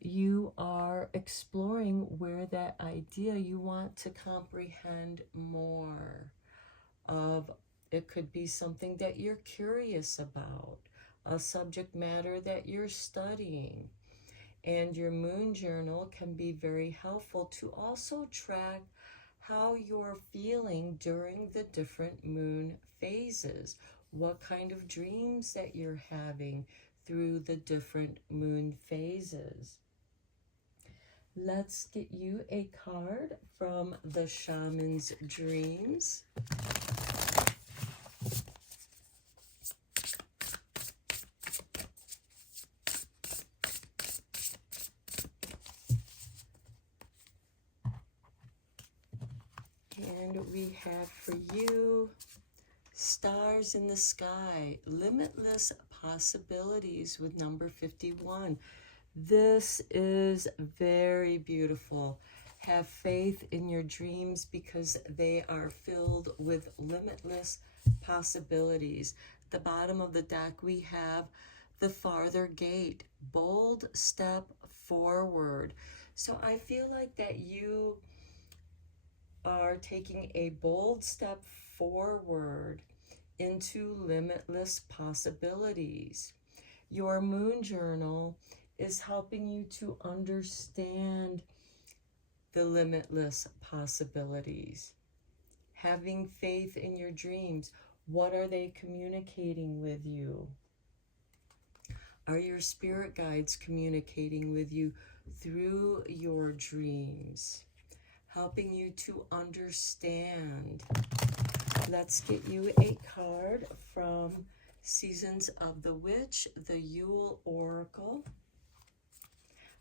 you are exploring where that idea you want to comprehend more of. It could be something that you're curious about, a subject matter that you're studying. And your moon journal can be very helpful to also track how you're feeling during the different moon phases, what kind of dreams that you're having through the different moon phases. Let's get you a card from the Shaman's Dreams. And we have for you Stars in the Sky, Limitless Possibilities with number 51. This is very beautiful. Have faith in your dreams because they are filled with limitless possibilities. At the bottom of the deck, we have the farther gate, bold step forward. So I feel like that you are taking a bold step forward into limitless possibilities. Your moon journal is helping you to understand the limitless possibilities. Having faith in your dreams. What are they communicating with you? Are your spirit guides communicating with you through your dreams? Helping you to understand. Let's get you a card from Seasons of the Witch, the Yule Oracle.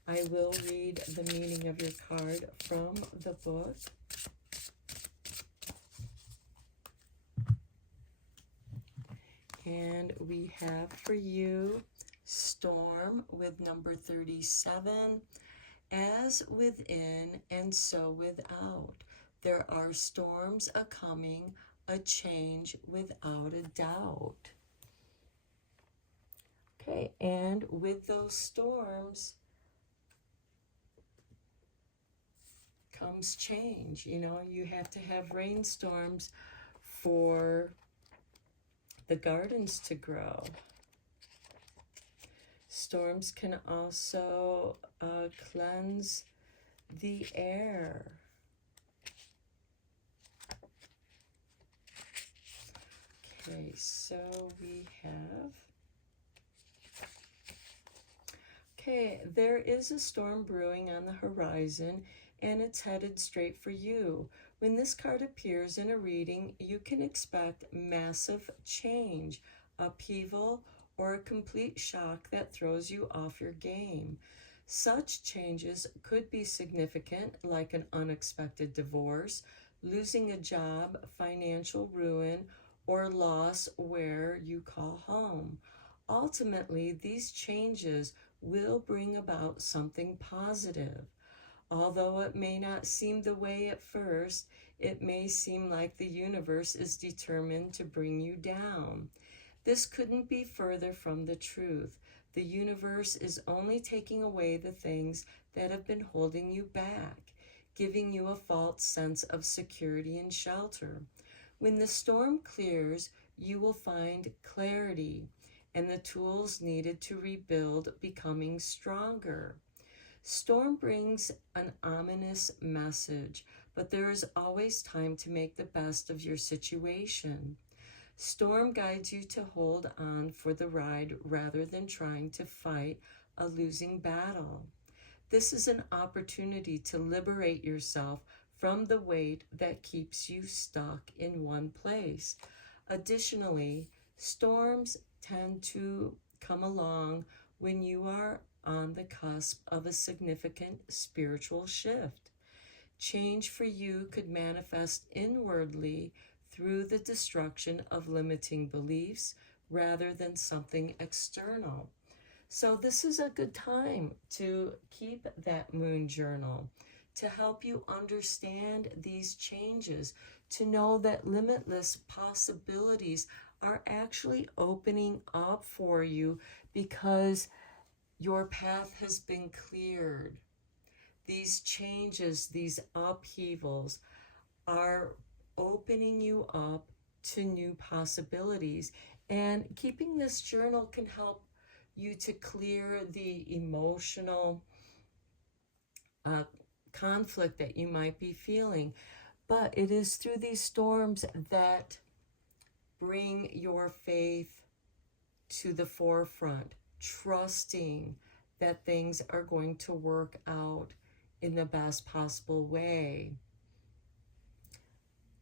I will read the meaning of your card from the book. And we have for you Storm with number 37. As within and so without. There are storms a-coming, a change without a doubt. Okay, and with those storms comes change. You know, you have to have rainstorms for the gardens to grow. Storms can also cleanse the air. Okay, so we have... Okay, there is a storm brewing on the horizon, and it's headed straight for you. When this card appears in a reading, you can expect massive change, upheaval, or a complete shock that throws you off your game. Such changes could be significant, like an unexpected divorce, losing a job, financial ruin, or loss where you call home. Ultimately, these changes will bring about something positive. Although it may not seem the way at first, it may seem like the universe is determined to bring you down. This couldn't be further from the truth. The universe is only taking away the things that have been holding you back, giving you a false sense of security and shelter. When the storm clears, you will find clarity and the tools needed to rebuild becoming stronger. Storm brings an ominous message, but there is always time to make the best of your situation. Storm guides you to hold on for the ride rather than trying to fight a losing battle. This is an opportunity to liberate yourself from the weight that keeps you stuck in one place. Additionally, storms tend to come along when you are on the cusp of a significant spiritual shift. Change for you could manifest inwardly through the destruction of limiting beliefs rather than something external. So this is a good time to keep that moon journal to help you understand these changes, to know that limitless possibilities are actually opening up for you because your path has been cleared. These changes, these upheavals are opening you up to new possibilities. And keeping this journal can help you to clear the emotional conflict that you might be feeling. But it is through these storms that bring your faith to the forefront, trusting that things are going to work out in the best possible way.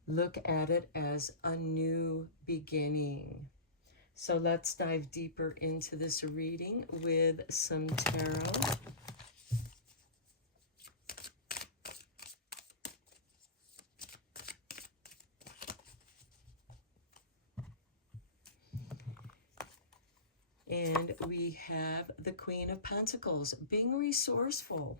Look at it as a new beginning. So let's dive deeper into this reading with some tarot. we have the Queen of Pentacles, being resourceful.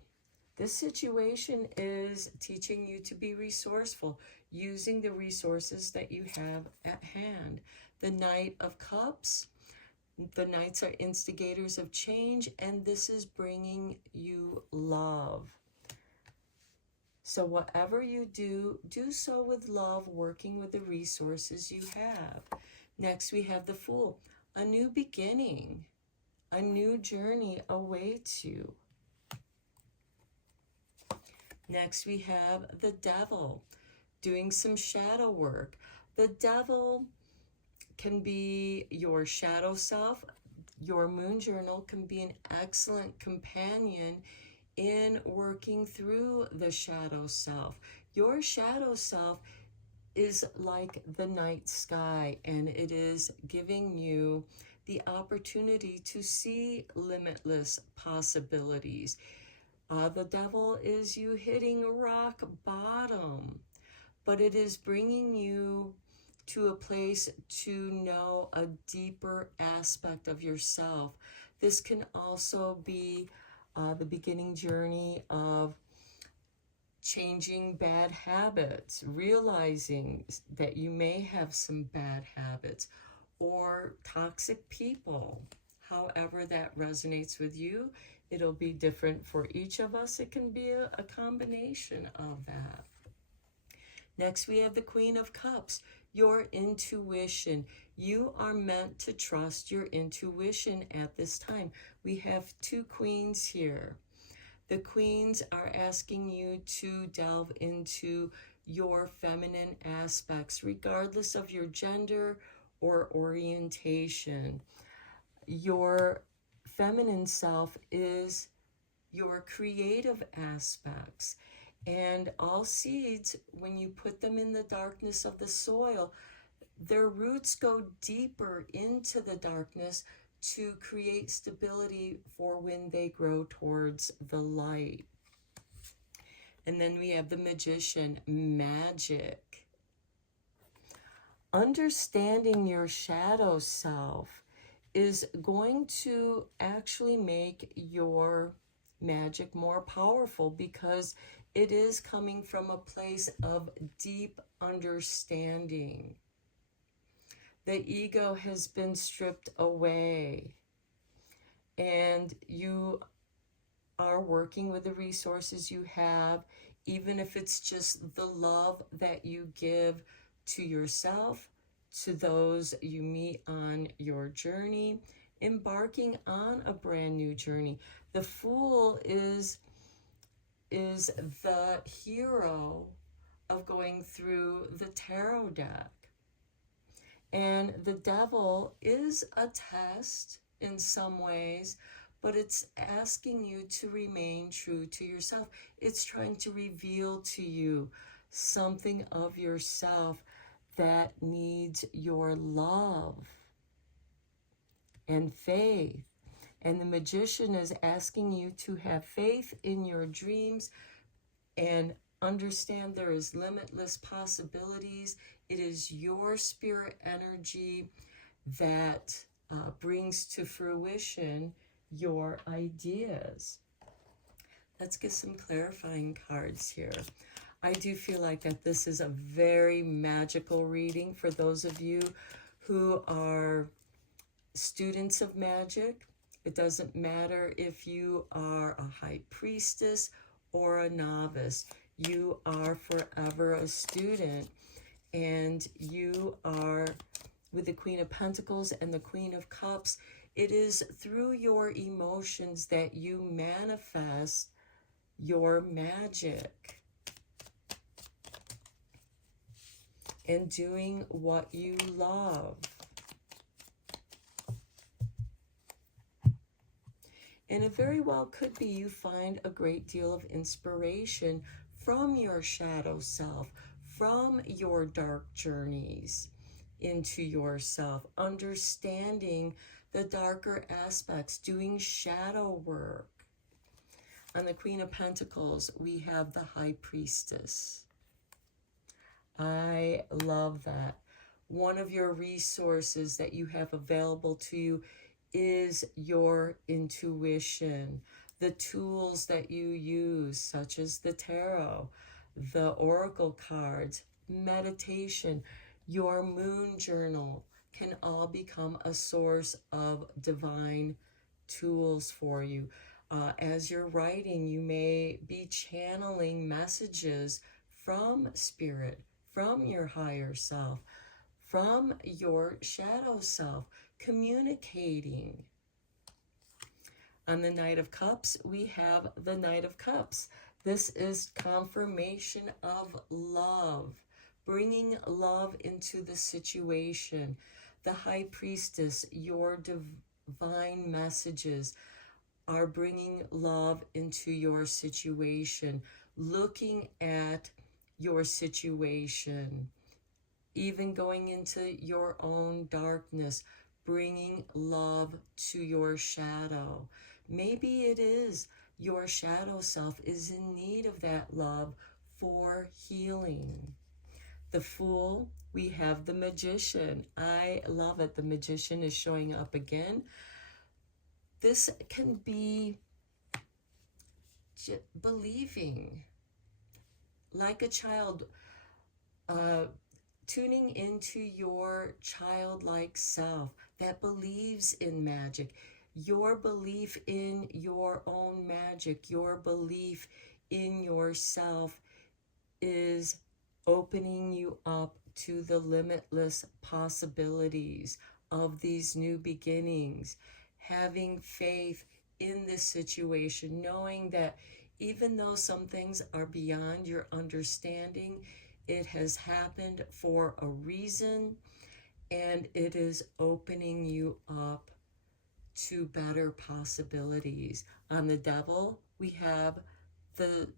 This situation is teaching you to be resourceful, using the resources that you have at hand. The Knight of Cups, the Knights are instigators of change, and this is bringing you love. So whatever you do, do so with love, working with the resources you have. Next, we have the Fool. A new beginning, a new journey awaits you. Next, we have the Devil, doing some shadow work. The Devil can be your shadow self. Your moon journal can be an excellent companion in working through the shadow self. Your shadow self is like the night sky, and it is giving you the opportunity to see limitless possibilities. The Devil is you hitting rock bottom, but it is bringing you to a place to know a deeper aspect of yourself. This can also be the beginning journey of changing bad habits, realizing that you may have some bad habits or toxic people. However that resonates with you, it'll be different for each of us. It can be a combination of that. Next, we have the Queen of Cups, your intuition. You are meant to trust your intuition at this time. We have two queens here. The queens are asking you to delve into your feminine aspects, regardless of your gender or orientation. Your feminine self is your creative aspects. And all seeds, when you put them in the darkness of the soil, their roots go deeper into the darkness to create stability for when they grow towards the light. And then we have the Magician, magic. Understanding your shadow self is going to actually make your magic more powerful, because it is coming from a place of deep understanding. The ego has been stripped away, and you are working with the resources you have, even if it's just the love that you give to yourself, to those you meet on your journey, embarking on a brand new journey. The Fool is the hero of going through the tarot deck. And the Devil is a test in some ways, but it's asking you to remain true to yourself. It's trying to reveal to you something of yourself that needs your love and faith. And the Magician is asking you to have faith in your dreams and understand there is limitless possibilities. It is your spirit energy that brings to fruition your ideas. Let's get some clarifying cards here. I do feel like that this is a very magical reading for those of you who are students of magic. It doesn't matter if you are a high priestess or a novice. You are forever a student, and you are with the Queen of Pentacles and the Queen of Cups. It is through your emotions that you manifest your magic and doing what you love. And it very well could be you find a great deal of inspiration from your shadow self, from your dark journeys into yourself, understanding the darker aspects, doing shadow work. On the Queen of Pentacles, we have the High Priestess. I love that. One of your resources that you have available to you is your intuition, the tools that you use, such as the tarot, the oracle cards, meditation, your moon journal, can all become a source of divine tools for you. As you're writing, you may be channeling messages from spirit, from your higher self, from your shadow self, communicating. On the Knight of Cups, we have the Knight of Cups. This is confirmation of love, bringing love into the situation. The High Priestess, your divine messages are bringing love into your situation, looking at your situation, even going into your own darkness, bringing love to your shadow. Maybe it is your shadow self is in need of that love for healing. The Fool, we have the Magician. I love it. The Magician is showing up again. This can be believing like a child, tuning into your childlike self that believes in magic, your belief in your own magic, your belief in yourself is opening you up to the limitless possibilities of these new beginnings. Having faith in this situation, knowing that even though some things are beyond your understanding, it has happened for a reason, and it is opening you up to better possibilities. On the Devil, we have the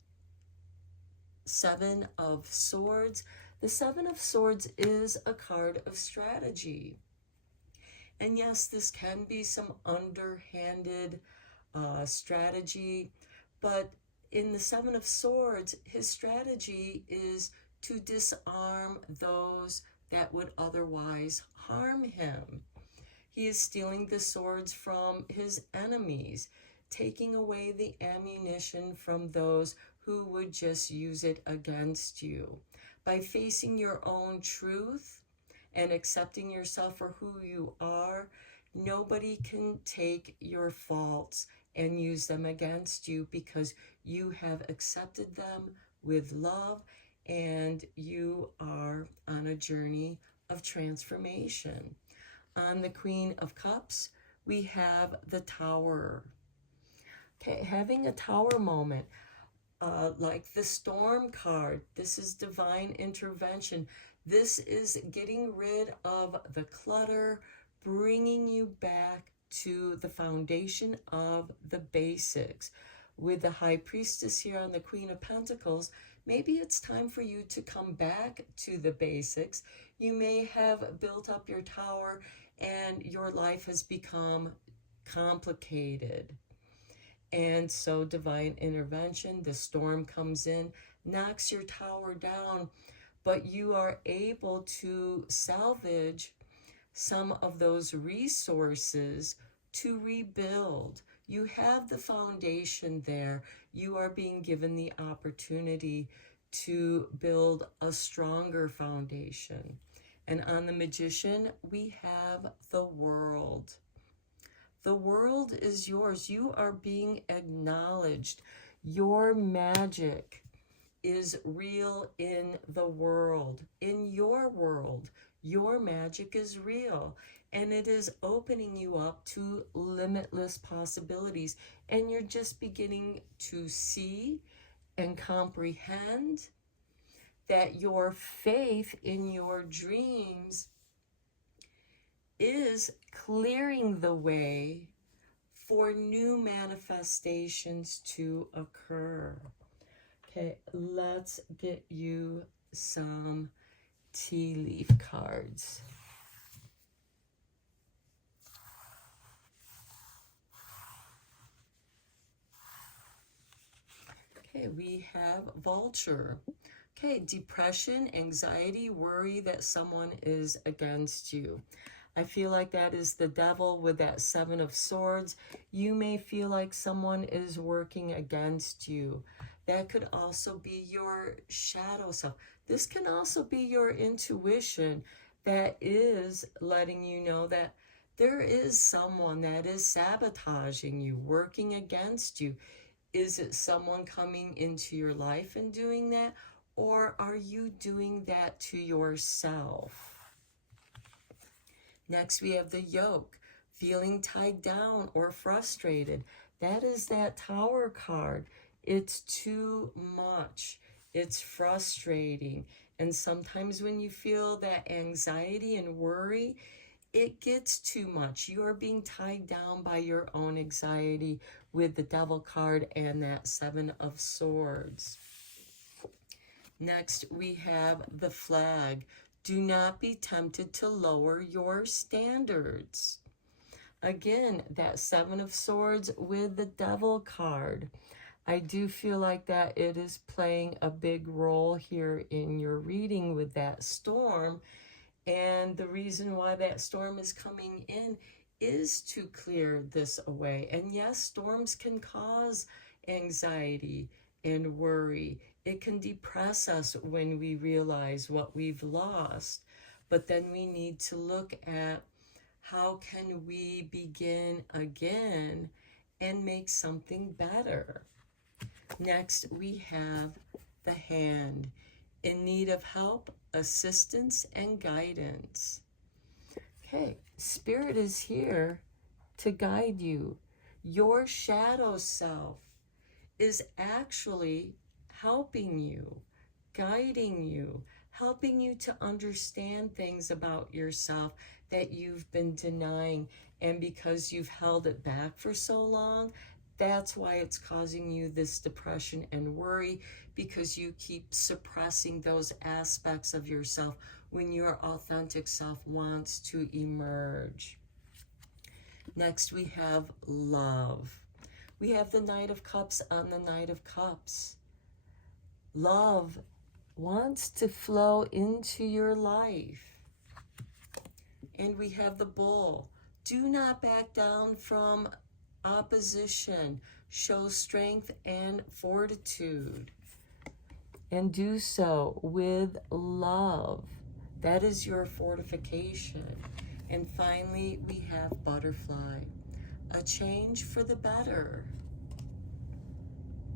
Seven of Swords. The Seven of Swords is a card of strategy. And yes, this can be some underhanded strategy, but in the Seven of Swords, his strategy is to disarm those that would otherwise harm him. He is stealing the swords from his enemies, taking away the ammunition from those who would just use it against you. By facing your own truth and accepting yourself for who you are, nobody can take your faults and use them against you, because you have accepted them with love and you are on a journey of transformation. On the Queen of Cups, we have the Tower. Okay, having a tower moment, like the Storm card, this is divine intervention. This is getting rid of the clutter, bringing you back to the foundation of the basics. With the High Priestess here on the Queen of Pentacles, maybe it's time for you to come back to the basics. You may have built up your tower and your life has become complicated. And so divine intervention, the storm comes in, knocks your tower down, but you are able to salvage some of those resources to rebuild. You have the foundation there. You are being given the opportunity to build a stronger foundation. And on the Magician, we have the World. The world is yours. You are being acknowledged. Your magic is real in the world. In your world, your magic is real. And it is opening you up to limitless possibilities. And you're just beginning to see and comprehend that your faith in your dreams is clearing the way for new manifestations to occur. Okay, let's get you some tea leaf cards. Okay, we have Vulture. Okay, depression, anxiety, worry that someone is against you. I feel like that is the devil with that 7 of Swords. You may feel like someone is working against you. That could also be your shadow self. This can also be your intuition that is letting you know that there is someone that is sabotaging you, working against you. Is it someone coming into your life and doing that? Or are you doing that to yourself? Next, we have the yoke, feeling tied down or frustrated. That is that Tower card. It's too much. It's frustrating. And sometimes when you feel that anxiety and worry, it gets too much. You are being tied down by your own anxiety with the Devil card and that 7 of Swords. Next, we have the flag. Do not be tempted to lower your standards. Again, that 7 of Swords with the Devil card. I do feel like that it is playing a big role here in your reading with that storm. And the reason why that storm is coming in is to clear this away. And yes, storms can cause anxiety and worry. It can depress us when we realize what we've lost. But then we need to look at how can we begin again and make something better. Next, we have the Hand, in need of help, assistance, and guidance. Okay, Spirit is here to guide you. Your shadow self is actually helping you, guiding you, helping you to understand things about yourself that you've been denying. And because you've held it back for so long, that's why it's causing you this depression and worry, because you keep suppressing those aspects of yourself when your authentic self wants to emerge. Next, we have love. We have the Knight of Cups on the Knight of Cups. Love wants to flow into your life. And we have the Bull. Do not back down from opposition. Show strength and fortitude. And do so with love. That is your fortification. And finally, we have Butterfly. A change for the better.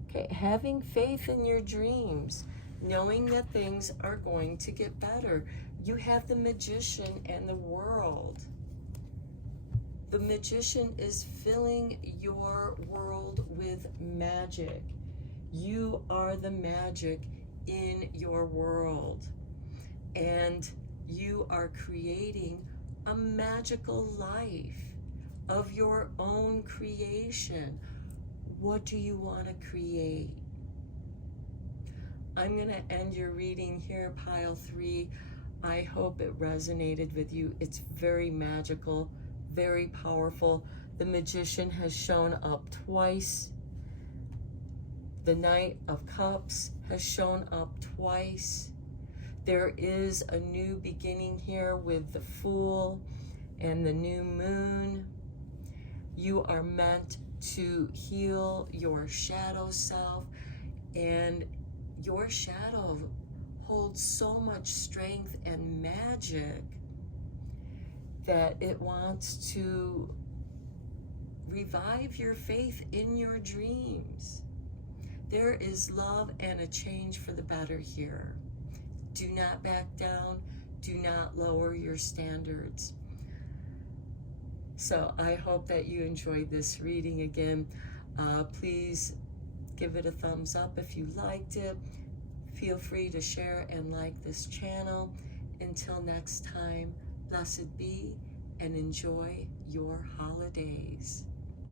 Okay, having faith in your dreams, knowing that things are going to get better. You have the Magician and the World. The Magician is filling your world with magic. You are the magic in your world. And you are creating a magical life of your own creation. What do you want to create? I'm going to end your reading here, pile 3. I hope it resonated with you. It's very magical, very powerful. The Magician has shown up twice. The Knight of Cups has shown up twice. There is a new beginning here with the Fool and the new moon. You are meant to heal your shadow self, and your shadow holds so much strength and magic that it wants to revive your faith in your dreams. There is love and a change for the better here. Do not back down. Do not lower your standards. So I hope that you enjoyed this reading again. Please give it a thumbs up if you liked it. Feel free to share and like this channel. Until next time, blessed be and enjoy your holidays.